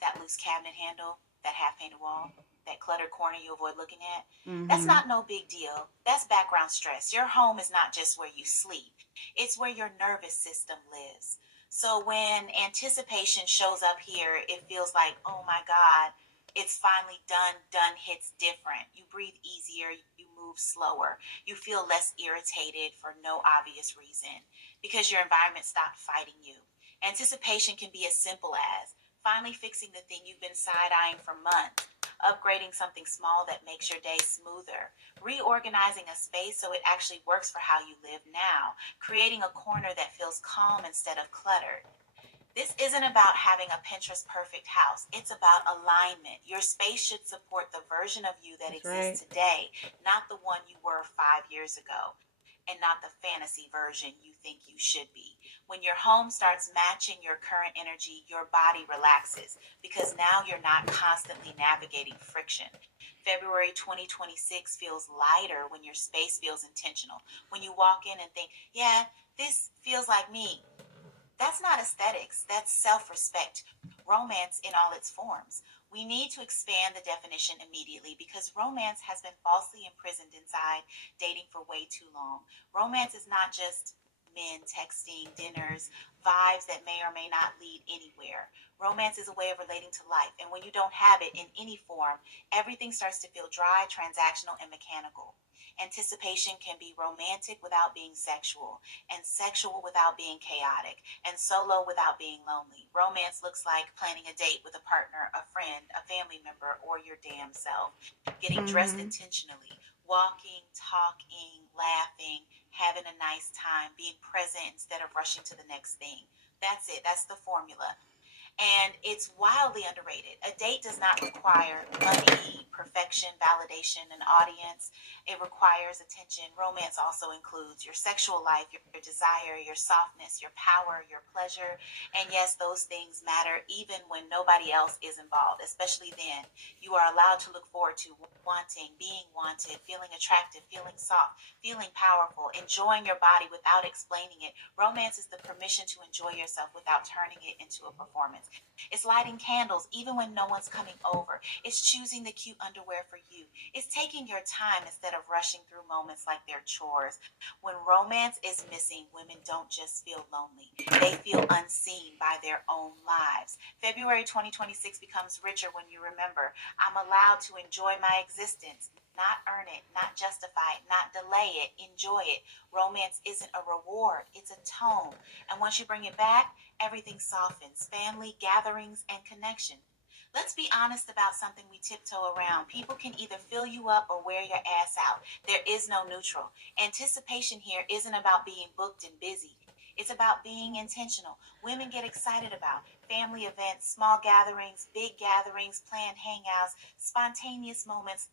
That loose cabinet handle, that half painted wall, that cluttered corner you avoid looking at, that's not no big deal. That's background stress. Your home is not just where you sleep, it's where your nervous system lives. So when anticipation shows up here, it feels like, oh my God, it's finally done. Done hits different. You breathe easier, you move slower, you feel less irritated for no obvious reason because your environment stopped fighting you. Anticipation can be as simple as finally fixing the thing you've been side eyeing for months, upgrading something small that makes your day smoother, reorganizing a space so it actually works for how you live now, creating a corner that feels calm instead of cluttered. This isn't about having a Pinterest perfect house. It's about alignment. Your space should support the version of you that That's right. exists today, not the one you were 5 years ago, and not the fantasy version you think you should be. When your home starts matching your current energy, your body relaxes because now you're not constantly navigating friction. February 2026 feels lighter when your space feels intentional. When you walk in and think, yeah, this feels like me. That's not aesthetics, that's self respect. Romance in all its forms. We need to expand the definition immediately because romance has been falsely imprisoned inside dating for way too long. Romance is not just men texting, dinners, vibes that may or may not lead anywhere. Romance is a way of relating to life, and when you don't have it in any form, everything starts to feel dry, transactional, and mechanical. Anticipation can be romantic without being sexual, and sexual without being chaotic, and solo without being lonely. Romance looks like planning a date with a partner, a friend, a family member, or your damn self. Getting dressed Mm-hmm. intentionally, walking, talking, laughing, having a nice time, being present instead of rushing to the next thing. That's it. That's the formula, and it's wildly underrated. A date does not require money, perfection, validation, an audience. It requires attention. Romance also includes your sexual life, your desire, your softness, your power, your pleasure. And yes, those things matter even when nobody else is involved, especially then. You are allowed to look forward to wanting, being wanted, feeling attractive, feeling soft, feeling powerful, enjoying your body without explaining it. Romance is the permission to enjoy yourself without turning it into a performance. It's lighting candles even when no one's coming over. It's choosing the cute underwear for you. It's taking your time instead of rushing through moments like they're chores. When romance is missing, women don't just feel lonely, they feel unseen by their own lives. February 2026 becomes richer when you remember I'm allowed to enjoy my existence. Not earn it, not justify it, not delay it, enjoy it. Romance isn't a reward, it's a tone. And once you bring it back, everything softens. Family, gatherings, and connection. Let's be honest about something we tiptoe around. People can either fill you up or wear your ass out. There is no neutral. Anticipation here isn't about being booked and busy. It's about being intentional. Women get excited about family events, small gatherings, big gatherings, planned hangouts, spontaneous moments,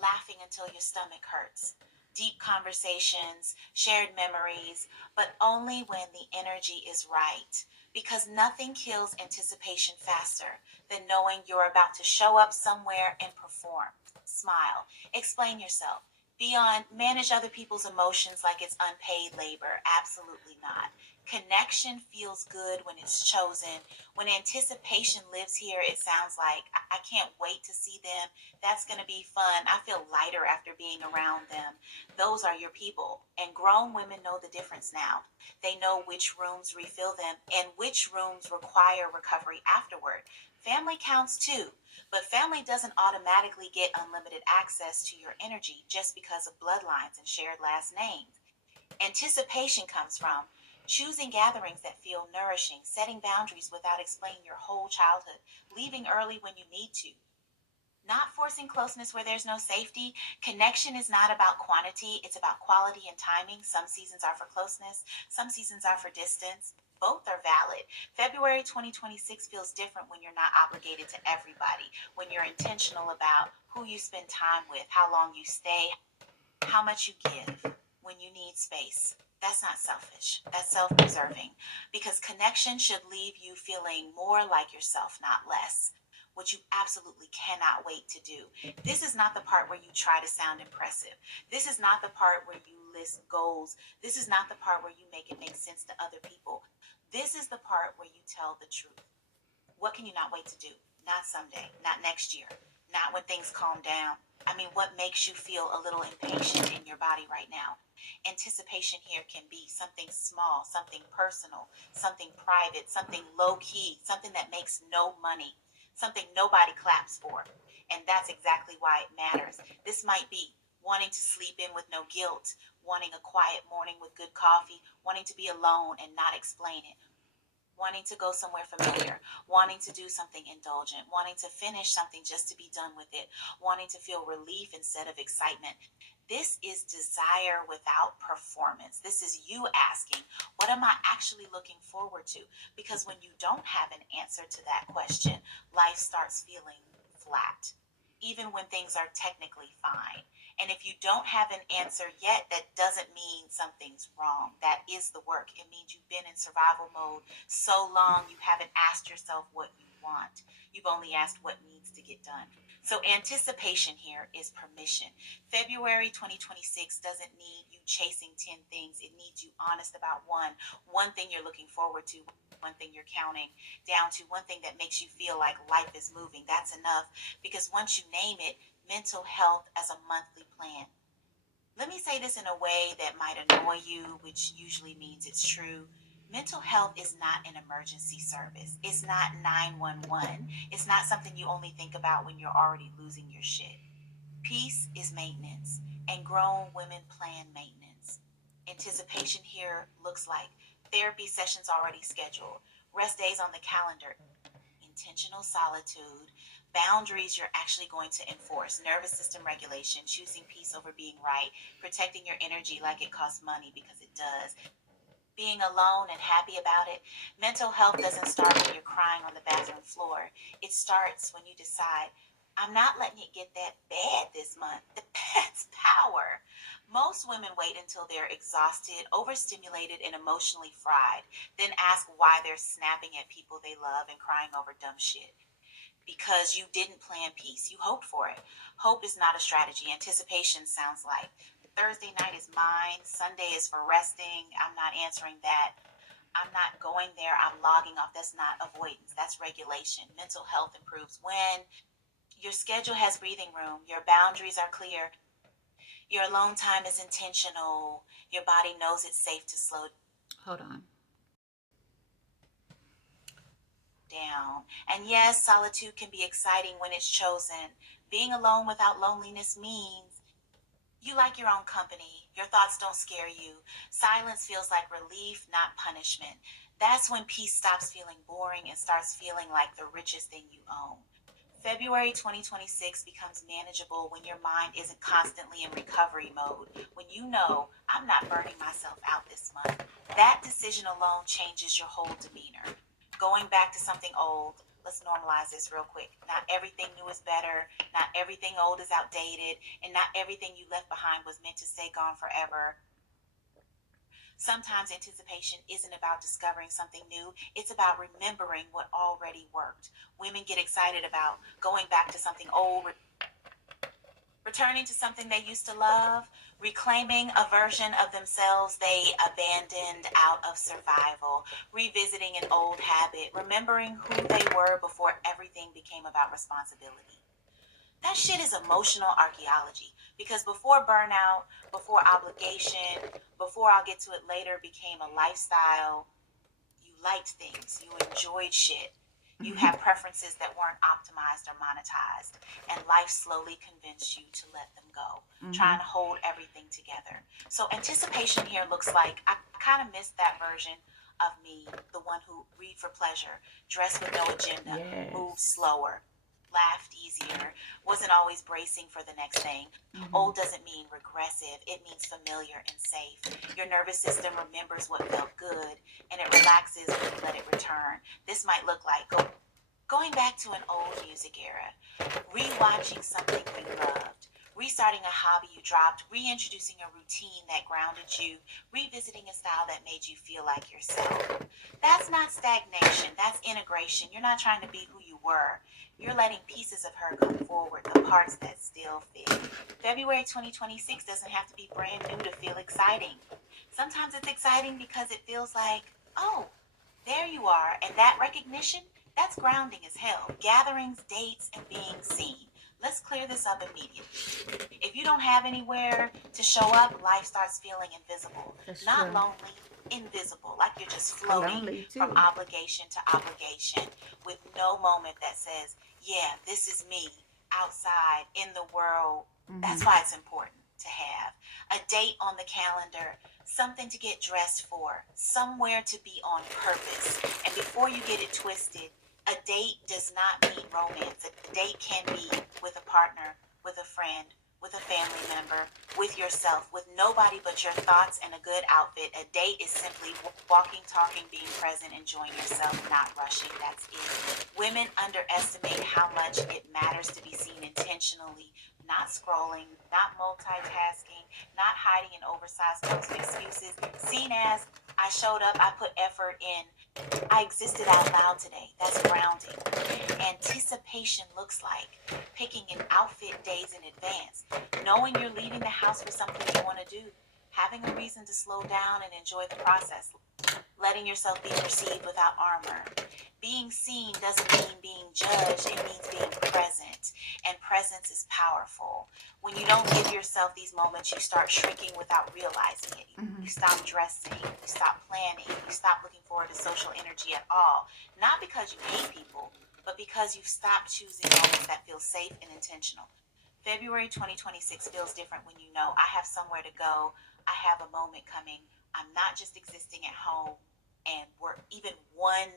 laughing until your stomach hurts, deep conversations, shared memories, but only when the energy is right. Because nothing kills anticipation faster than knowing you're about to show up somewhere and perform. Smile, explain yourself. Beyond manage other people's emotions like it's unpaid labor. Absolutely not. Connection feels good when it's chosen. When anticipation lives here, it sounds like I can't wait to see them. That's going to be fun. I feel lighter after being around them. Those are your people. And grown women know the difference now. They know which rooms refill them and which rooms require recovery afterward. Family counts too, but family doesn't automatically get unlimited access to your energy just because of bloodlines and shared last names. Anticipation comes from choosing gatherings that feel nourishing, setting boundaries without explaining your whole childhood, leaving early when you need to, not forcing closeness where there's no safety. Connection is not about quantity, it's about quality and timing. Some seasons are for closeness, some seasons are for distance. Both are valid. February 2026 feels different when you're not obligated to everybody, when you're intentional about who you spend time with, how long you stay, how much you give, when you need space. That's not selfish. That's self preserving. Because connection should leave you feeling more like yourself, not less. What you absolutely cannot wait to do. This is not the part where you try to sound impressive. This is not the part where you list goals. This is not the part where you make it make sense to other people. This is the part where you tell the truth. What can you not wait to do? Not someday, not next year, not when things calm down. I mean, what makes you feel a little impatient in your body right now? Anticipation here can be something small, something personal, something private, something low key, something that makes no money, something nobody claps for. And that's exactly why it matters. This might be wanting to sleep in with no guilt, wanting a quiet morning with good coffee, wanting to be alone and not explain it, wanting to go somewhere familiar, wanting to do something indulgent, wanting to finish something just to be done with it, wanting to feel relief instead of excitement. This is desire without performance. This is you asking, what am I actually looking forward to? Because when you don't have an answer to that question, life starts feeling flat, even when things are technically fine. And if you don't have an answer yet, that doesn't mean something's wrong. That is the work. It means you've been in survival mode so long you haven't asked yourself what you want. You've only asked what needs to get done. So anticipation here is permission. February 2026 doesn't need you chasing 10 things. It needs you honest about one thing you're looking forward to, one thing you're counting down to, one thing that makes you feel like life is moving. That's enough, because once you name it, mental health as a monthly plan. Let me say this in a way that might annoy you, which usually means it's true. Mental health is not an emergency service. It's not 911. It's not something you only think about when you're already losing your shit. Peace is maintenance, and grown women plan maintenance. Anticipation here looks like therapy sessions already scheduled, rest days on the calendar, intentional solitude, boundaries you're actually going to enforce, nervous system regulation, choosing peace over being right, protecting your energy like it costs money, because it does, being alone and happy about it. Mental health doesn't start when you're crying on the bathroom floor. It starts when you decide, I'm not letting it get that bad this month. That's power. Most women wait until they're exhausted, overstimulated, and emotionally fried, then ask why they're snapping at people they love and crying over dumb shit. Because you didn't plan peace, you hoped for it. Hope is not a strategy. Anticipation sounds like Thursday night is mine, Sunday is for resting, I'm not answering that, I'm not going there, I'm logging off. That's not avoidance, that's regulation. Mental health improves when your schedule has breathing room, your boundaries are clear, your alone time is intentional, your body knows it's safe to slow Hold on. down. And yes, solitude can be exciting when it's chosen. Being alone without loneliness means you like your own company. Your thoughts don't scare you. Silence feels like relief, not punishment. That's when peace stops feeling boring and starts feeling like the richest thing you own. February 2026 becomes manageable when your mind isn't constantly in recovery mode. When you know, I'm not burning myself out this month. That decision alone changes your whole demeanor. Going back to something old, let's normalize this real quick. Not everything new is better. Not everything old is outdated. And not everything you left behind was meant to stay gone forever. Sometimes anticipation isn't about discovering something new, it's about remembering what already worked. Women get excited about going back to something old, returning to something they used to love, reclaiming a version of themselves they abandoned out of survival, revisiting an old habit, remembering who they were before everything became about responsibility. That shit is emotional archaeology, because before burnout, before obligation, before I'll get to it later became a lifestyle, you liked things, you enjoyed shit. You have preferences that weren't optimized or monetized, and life slowly convinced you to let them go, trying to hold everything together. So anticipation here looks like I kind of missed that version of me, the one who read for pleasure, dressed with no agenda, moved Yes. slower, laughed easier, wasn't always bracing for the next thing. Old doesn't mean regressive, it means familiar and safe. Your nervous system remembers what felt good, and it relaxes when you let it return. This might look like going back to an old music era, rewatching something you loved, restarting a hobby you dropped, reintroducing a routine that grounded you, revisiting a style that made you feel like yourself. That's not stagnation, that's integration. You're not trying to be who you were. You're letting pieces of her come forward, the parts that still fit. February 2026 doesn't have to be brand new to feel exciting. Sometimes it's exciting because it feels like, oh, there you are. And that recognition, that's grounding as hell. Gatherings, dates, and being seen. Let's clear this up immediately. If you don't have anywhere to show up, life starts feeling invisible. That's Not true. lonely, invisible, like you're just floating Lonely from too. obligation to obligation with no moment that says, yeah, this is me outside in the world. That's why it's important to have, a date on the calendar, something to get dressed for, somewhere to be on purpose. And before you get it twisted, a date does not mean romance. A date can be with a partner, with a friend, with a family member, with yourself, with nobody but your thoughts and a good outfit. A date is simply walking, talking, being present, enjoying yourself, not rushing. That's it. Women underestimate how much it matters to be seen intentionally, not scrolling, not multitasking, not hiding in oversized clothes and excuses. Seen as I showed up, I put effort in, I existed out loud today. That's grounding. Anticipation looks like picking an outfit days in advance, knowing you're leaving the house for something you want to do, having a reason to slow down and enjoy the process, letting yourself be perceived without armor. Being seen doesn't mean being judged, it means being present. And presence is powerful. When you don't give yourself these moments, you start shrinking without realizing it. Mm-hmm. You stop dressing, you stop planning, you stop looking forward to social energy at all. Not because you hate people, but because you've stopped choosing moments that feel safe and intentional. February 2026 feels different when you know I have somewhere to go, I have a moment coming. I'm not just existing at home, and we're even one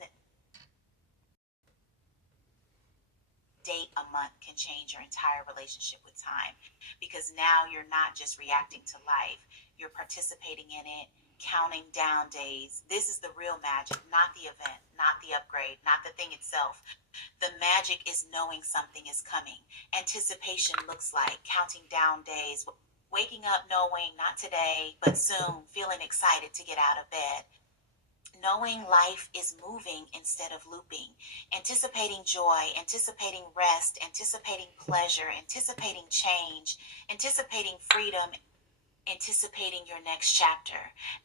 date a month can change your entire relationship with time, because now you're not just reacting to life, you're participating in it, counting down days. This is the real magic, not the event, not the upgrade, not the thing itself. The magic is knowing something is coming. Anticipation looks like counting down days, waking up knowing not today but soon, feeling excited to get out of bed, knowing life is moving instead of looping, anticipating joy, anticipating rest, anticipating pleasure, anticipating change, anticipating freedom, anticipating your next chapter.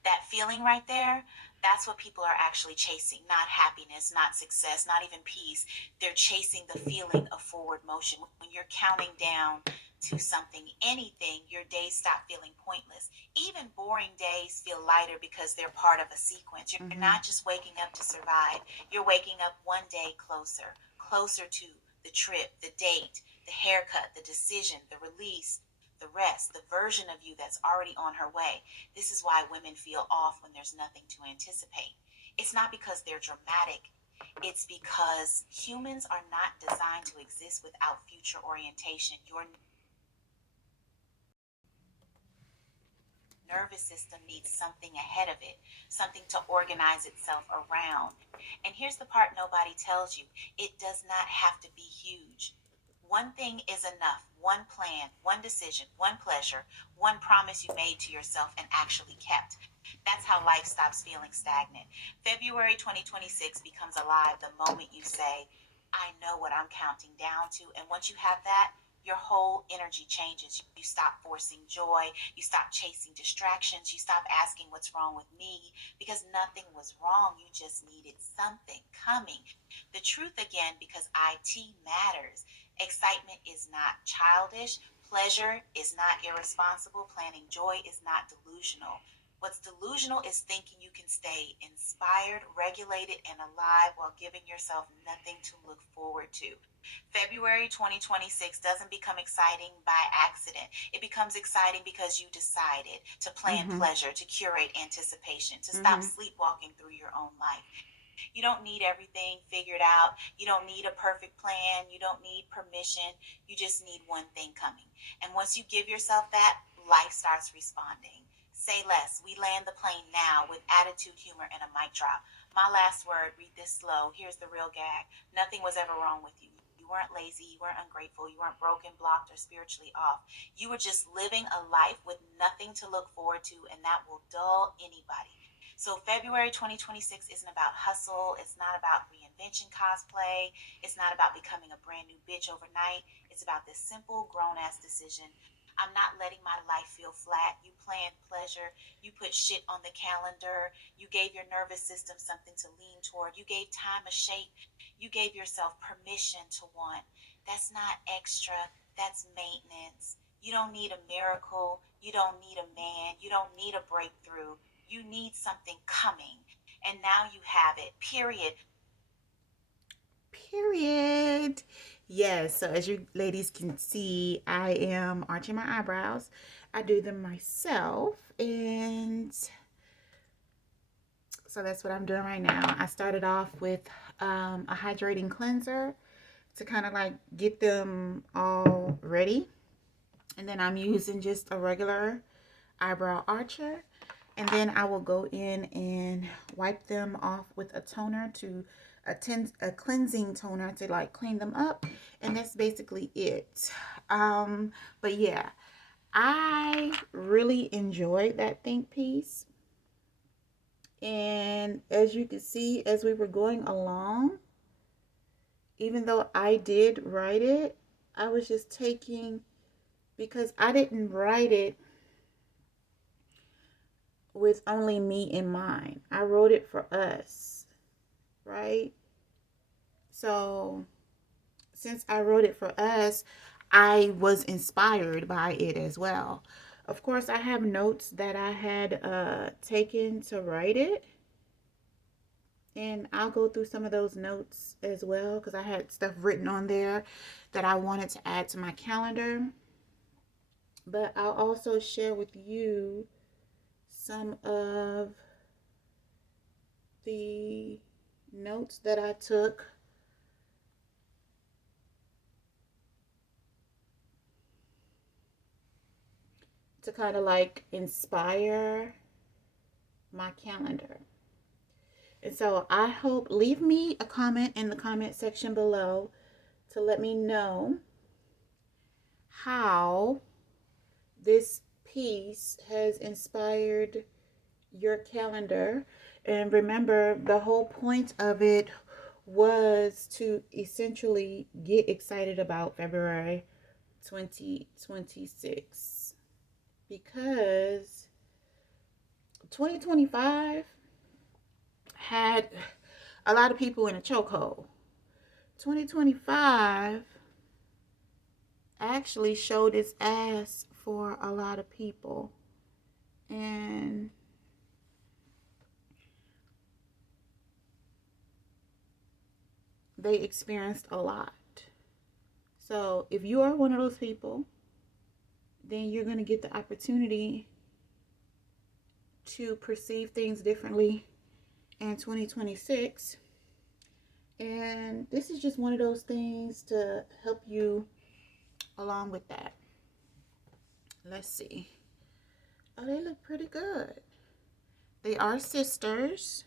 That feeling right there, that's what people are actually chasing. Not happiness, not success, not even peace. They're chasing the feeling of forward motion. When you're counting down to something, anything, your days stop feeling pointless. Even boring days feel lighter because they're part of a sequence. You're Mm-hmm. not just waking up to survive, you're waking up one day closer, closer to the trip, the date, the haircut, the decision, the release, the rest, the version of you that's already on her way. This is why women feel off when there's nothing to anticipate. It's not because they're dramatic, it's because humans are not designed to exist without future orientation. Your nervous system needs something ahead of it, something to organize itself around. And here's the part nobody tells you, it does not have to be huge. One thing is enough. One plan, one decision, one pleasure, one promise you made to yourself and actually kept. That's how life stops feeling stagnant. February 2026 becomes alive the moment you say, I know what I'm counting down to. And once you have that, your whole energy changes. You stop forcing joy. You stop chasing distractions. You stop asking what's wrong with me, because nothing was wrong. You just needed something coming. The truth again, because IT matters. Excitement is not childish. Pleasure is not irresponsible. Planning joy is not delusional. What's delusional is thinking you can stay inspired, regulated, and alive while giving yourself nothing to look forward to. February 2026 doesn't become exciting by accident. It becomes exciting because you decided to plan Mm-hmm. pleasure, to curate anticipation, to stop Mm-hmm. sleepwalking through your own life. You don't need everything figured out. You don't need a perfect plan. You don't need permission. You just need one thing coming. And once you give yourself that, life starts responding. Say less. We land the plane now with attitude, humor, and a mic drop. My last word, read this slow. Here's the real gag. Nothing was ever wrong with you. You weren't lazy, you weren't ungrateful, you weren't broken, blocked, or spiritually off. You were just living a life with nothing to look forward to, and that will dull anybody. So February 2026 isn't about hustle. It's not about reinvention cosplay. It's not about becoming a brand new bitch overnight. It's about this simple grown ass decision. I'm not letting my life feel flat. You planned pleasure. You put shit on the calendar. You gave your nervous system something to lean toward. You gave time a shape. You gave yourself permission to want. That's not extra. That's maintenance. You don't need a miracle. You don't need a man. You don't need a breakthrough. You need something coming. And now you have it. Period. Period. Yes, so as you ladies can see, I am arching my eyebrows. I do them myself, and so that's what I'm doing right now. I started off with a hydrating cleanser to kind of like get them all ready. And then I'm using just a regular eyebrow archer. And then I will go in and wipe them off with a toner to a cleansing toner to like clean them up. And that's basically it. But yeah, I really enjoyed that think piece. And as you can see, as we were going along, even though I did write it, I was just taking, because I didn't write it with only me in mind. I wrote it for us, right? So since I wrote it for us, I was inspired by it as well. Of course, I have notes that I had taken to write it, and I'll go through some of those notes as well because I had stuff written on there that I wanted to add to my calendar. But I'll also share with you some of the notes that I took to kind of like inspire my calendar. And so I hope, leave me a comment in the comment section below to let me know how this piece has inspired your calendar. And remember, the whole point of it was to essentially get excited about February 2026, because 2025 had a lot of people in a chokehold. 2025 actually showed its ass for a lot of people, and they experienced a lot. So if you are one of those people, then you're going to get the opportunity to perceive things differently in 2026. And this is just one of those things to help you along with that. Let's see. Oh, they look pretty good. They are sisters.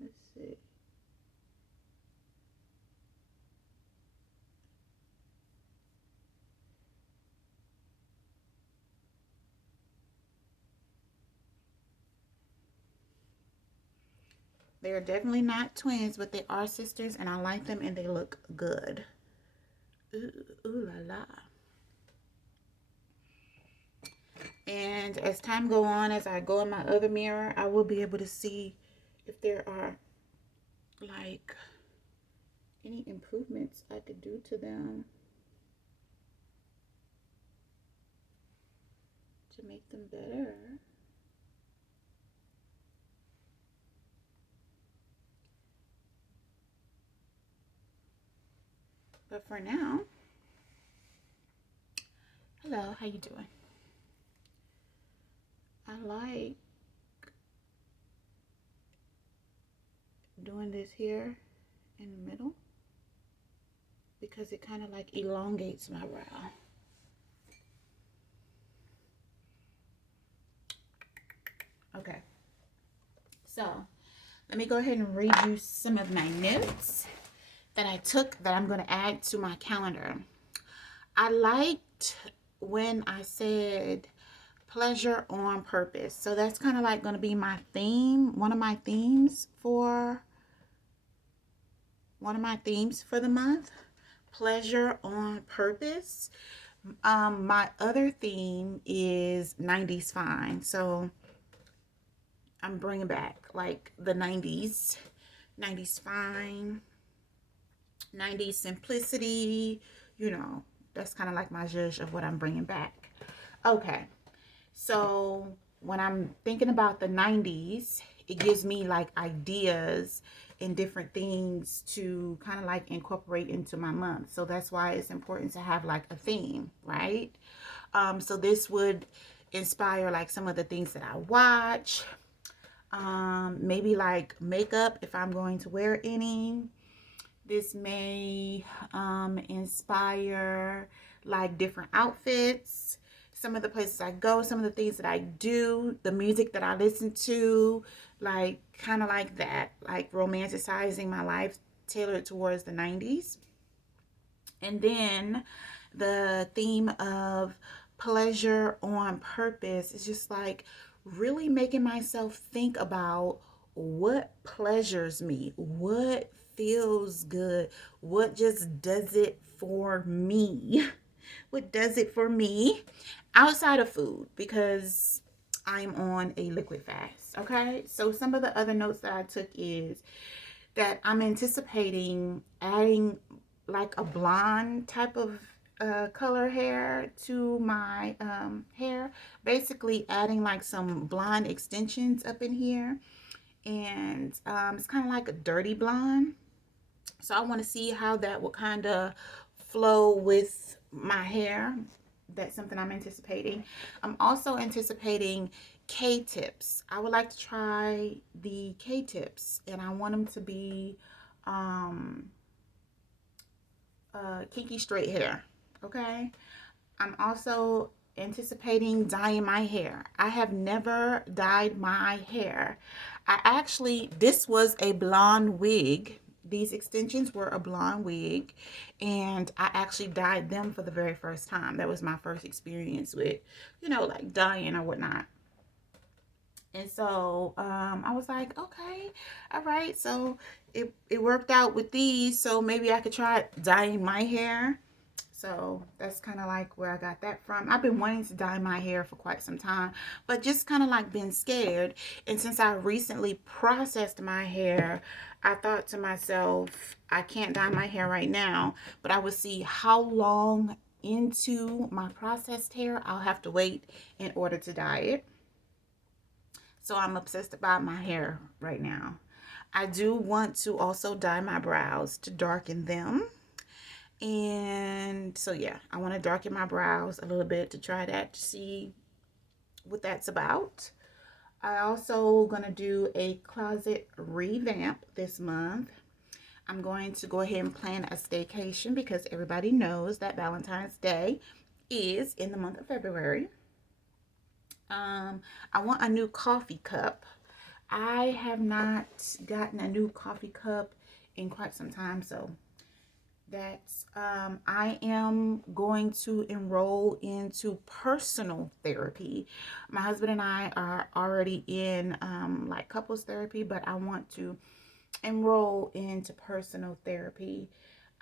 Let's see. They are definitely not twins, but they are sisters, and I like them, and they look good. Ooh, ooh la la. And as time go on, as I go in my other mirror, I will be able to see if there are like any improvements I could do to them to make them better. But for now, hello, how you doing? I like doing this here in the middle because it kind of like elongates my brow. Okay, so let me go ahead and read you some of my notes that I took that I'm going to add to my calendar. I liked when I said pleasure on purpose. So that's kind of like going to be my theme, one of my themes for the month. Pleasure on purpose. My other theme is 90s fine. So I'm bringing back like the 90s. 90s fine. 90s simplicity. You know, that's kind of like my zhuzh of what I'm bringing back. Okay. So when I'm thinking about the 90s, it gives me like ideas and different things to kind of like incorporate into my month. So that's why it's important to have like a theme, right? So this would inspire like some of the things that I watch. Maybe like makeup if I'm going to wear any. This may inspire like different outfits, some of the places I go, some of the things that I do, the music that I listen to, like kind of like that, like romanticizing my life tailored towards the 90s. And then the theme of pleasure on purpose is just like really making myself think about what pleasures me, what feels good, what just does it for me, what does it for me outside of food, because I'm on a liquid fast. Okay, so some of the other notes that I took is that I'm anticipating adding like a blonde type of color hair to my hair. Basically, adding like some blonde extensions up in here. And it's kind of like a dirty blonde. So I want to see how that will kind of flow with my hair. That's something I'm anticipating. I'm also anticipating K-tips. I would like to try the K-tips, and I want them to be um, kinky straight hair. Okay. I'm also anticipating dyeing my hair. I have never dyed my hair. This was a blonde wig. These extensions were a blonde wig, and I actually dyed them for the very first time. That was my first experience with, like dyeing or whatnot. And so I was like, okay, all right. So it worked out with these. So maybe I could try dyeing my hair. So that's kind of like where I got that from. I've been wanting to dye my hair for quite some time, but just kind of like been scared. And since I recently processed my hair, I thought to myself, I can't dye my hair right now, but I would see how long into my processed hair I'll have to wait in order to dye it. So I'm obsessed about my hair right now. I do want to also dye my brows to darken them. And so, yeah, I want to darken my brows a little bit to try that to see what that's about. I also going to do a closet revamp this month. I'm going to go ahead and plan a staycation because everybody knows that Valentine's Day is in the month of February. I want a new coffee cup. I have not gotten a new coffee cup in quite some time, so that's I am going to enroll into personal therapy. My husband and I are already in like couples therapy, but I want to enroll into personal therapy.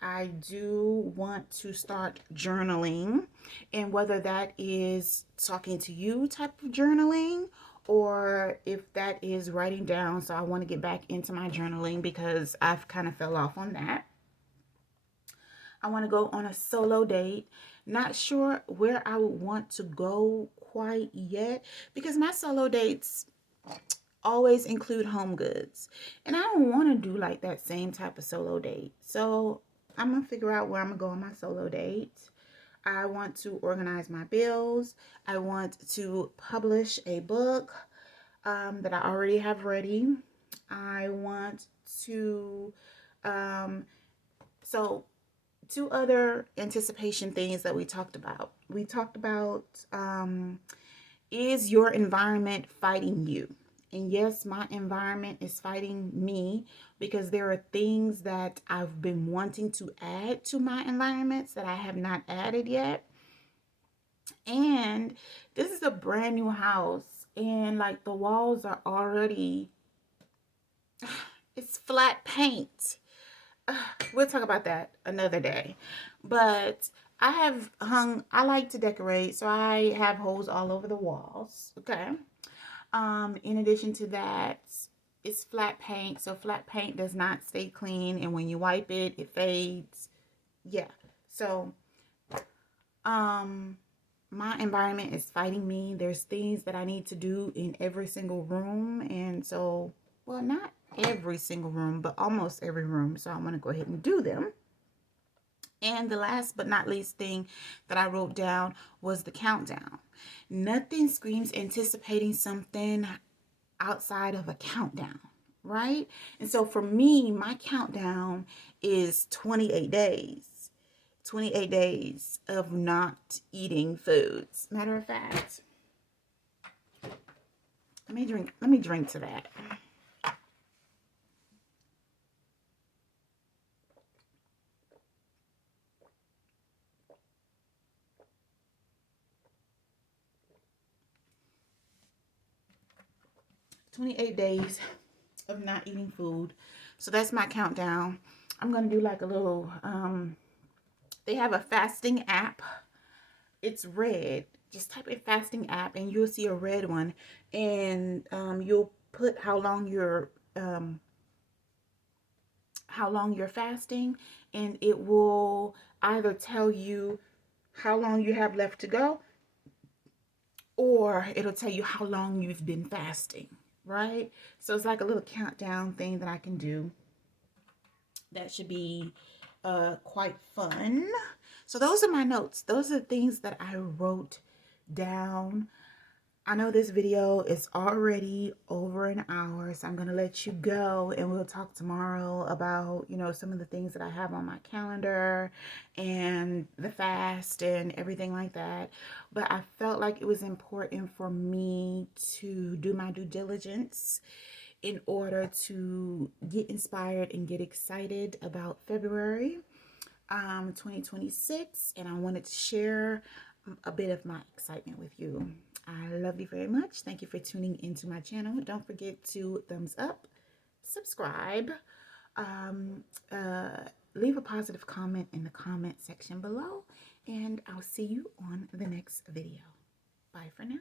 I do want to start journaling, and whether that is talking to you type of journaling or if that is writing down. So I want to get back into my journaling because I've kind of fell off on that. I want to go on a solo date. Not sure where I would want to go quite yet because my solo dates always include home goods. And I don't want to do like that same type of solo date. So I'm going to figure out where I'm going to go on my solo date. I want to organize my bills. I want to publish a book that I already have ready. I want to, so two other anticipation things that we talked about. We talked about is your environment fighting you? And yes, my environment is fighting me because there are things that I've been wanting to add to my environments that I have not added yet. And this is a brand new house, and like the walls are already, it's flat paint. We'll talk about that another day. But I like to decorate, so I have holes all over the walls. Okay. In addition to that, it's flat paint, so flat paint does not stay clean, and when you wipe it, it fades. Yeah. So, my environment is fighting me. There's things that I need to do in every single room. And so, well, not every single room, but almost every room. So I want to go ahead and do them. And the last but not least thing that I wrote down was the countdown. Nothing screams anticipating something outside of a countdown, right? And so for me, my countdown is 28 days. 28 days of not eating foods. Matter of fact, let me drink to that. "28 days of not eating food." So that's my countdown. I'm gonna do like a little they have a fasting app. It's red. Just type in fasting app and you'll see a red one. And you'll put how long you're fasting, and it will either tell you how long you have left to go, or it'll tell you how long you've been fasting, right? So it's like a little countdown thing that I can do. That should be quite fun. So those are my notes. Those are the things that I wrote down. I know this video is already over an hour, so I'm going to let you go, and we'll talk tomorrow about, some of the things that I have on my calendar and the fast and everything like that. But I felt like it was important for me to do my due diligence in order to get inspired and get excited about February 2026, and I wanted to share a bit of my excitement with you. I love you very much. Thank you for tuning into my channel. Don't forget to thumbs up, subscribe, um, uh, leave a positive comment in the comment section below, and I'll see you on the next video. Bye for now.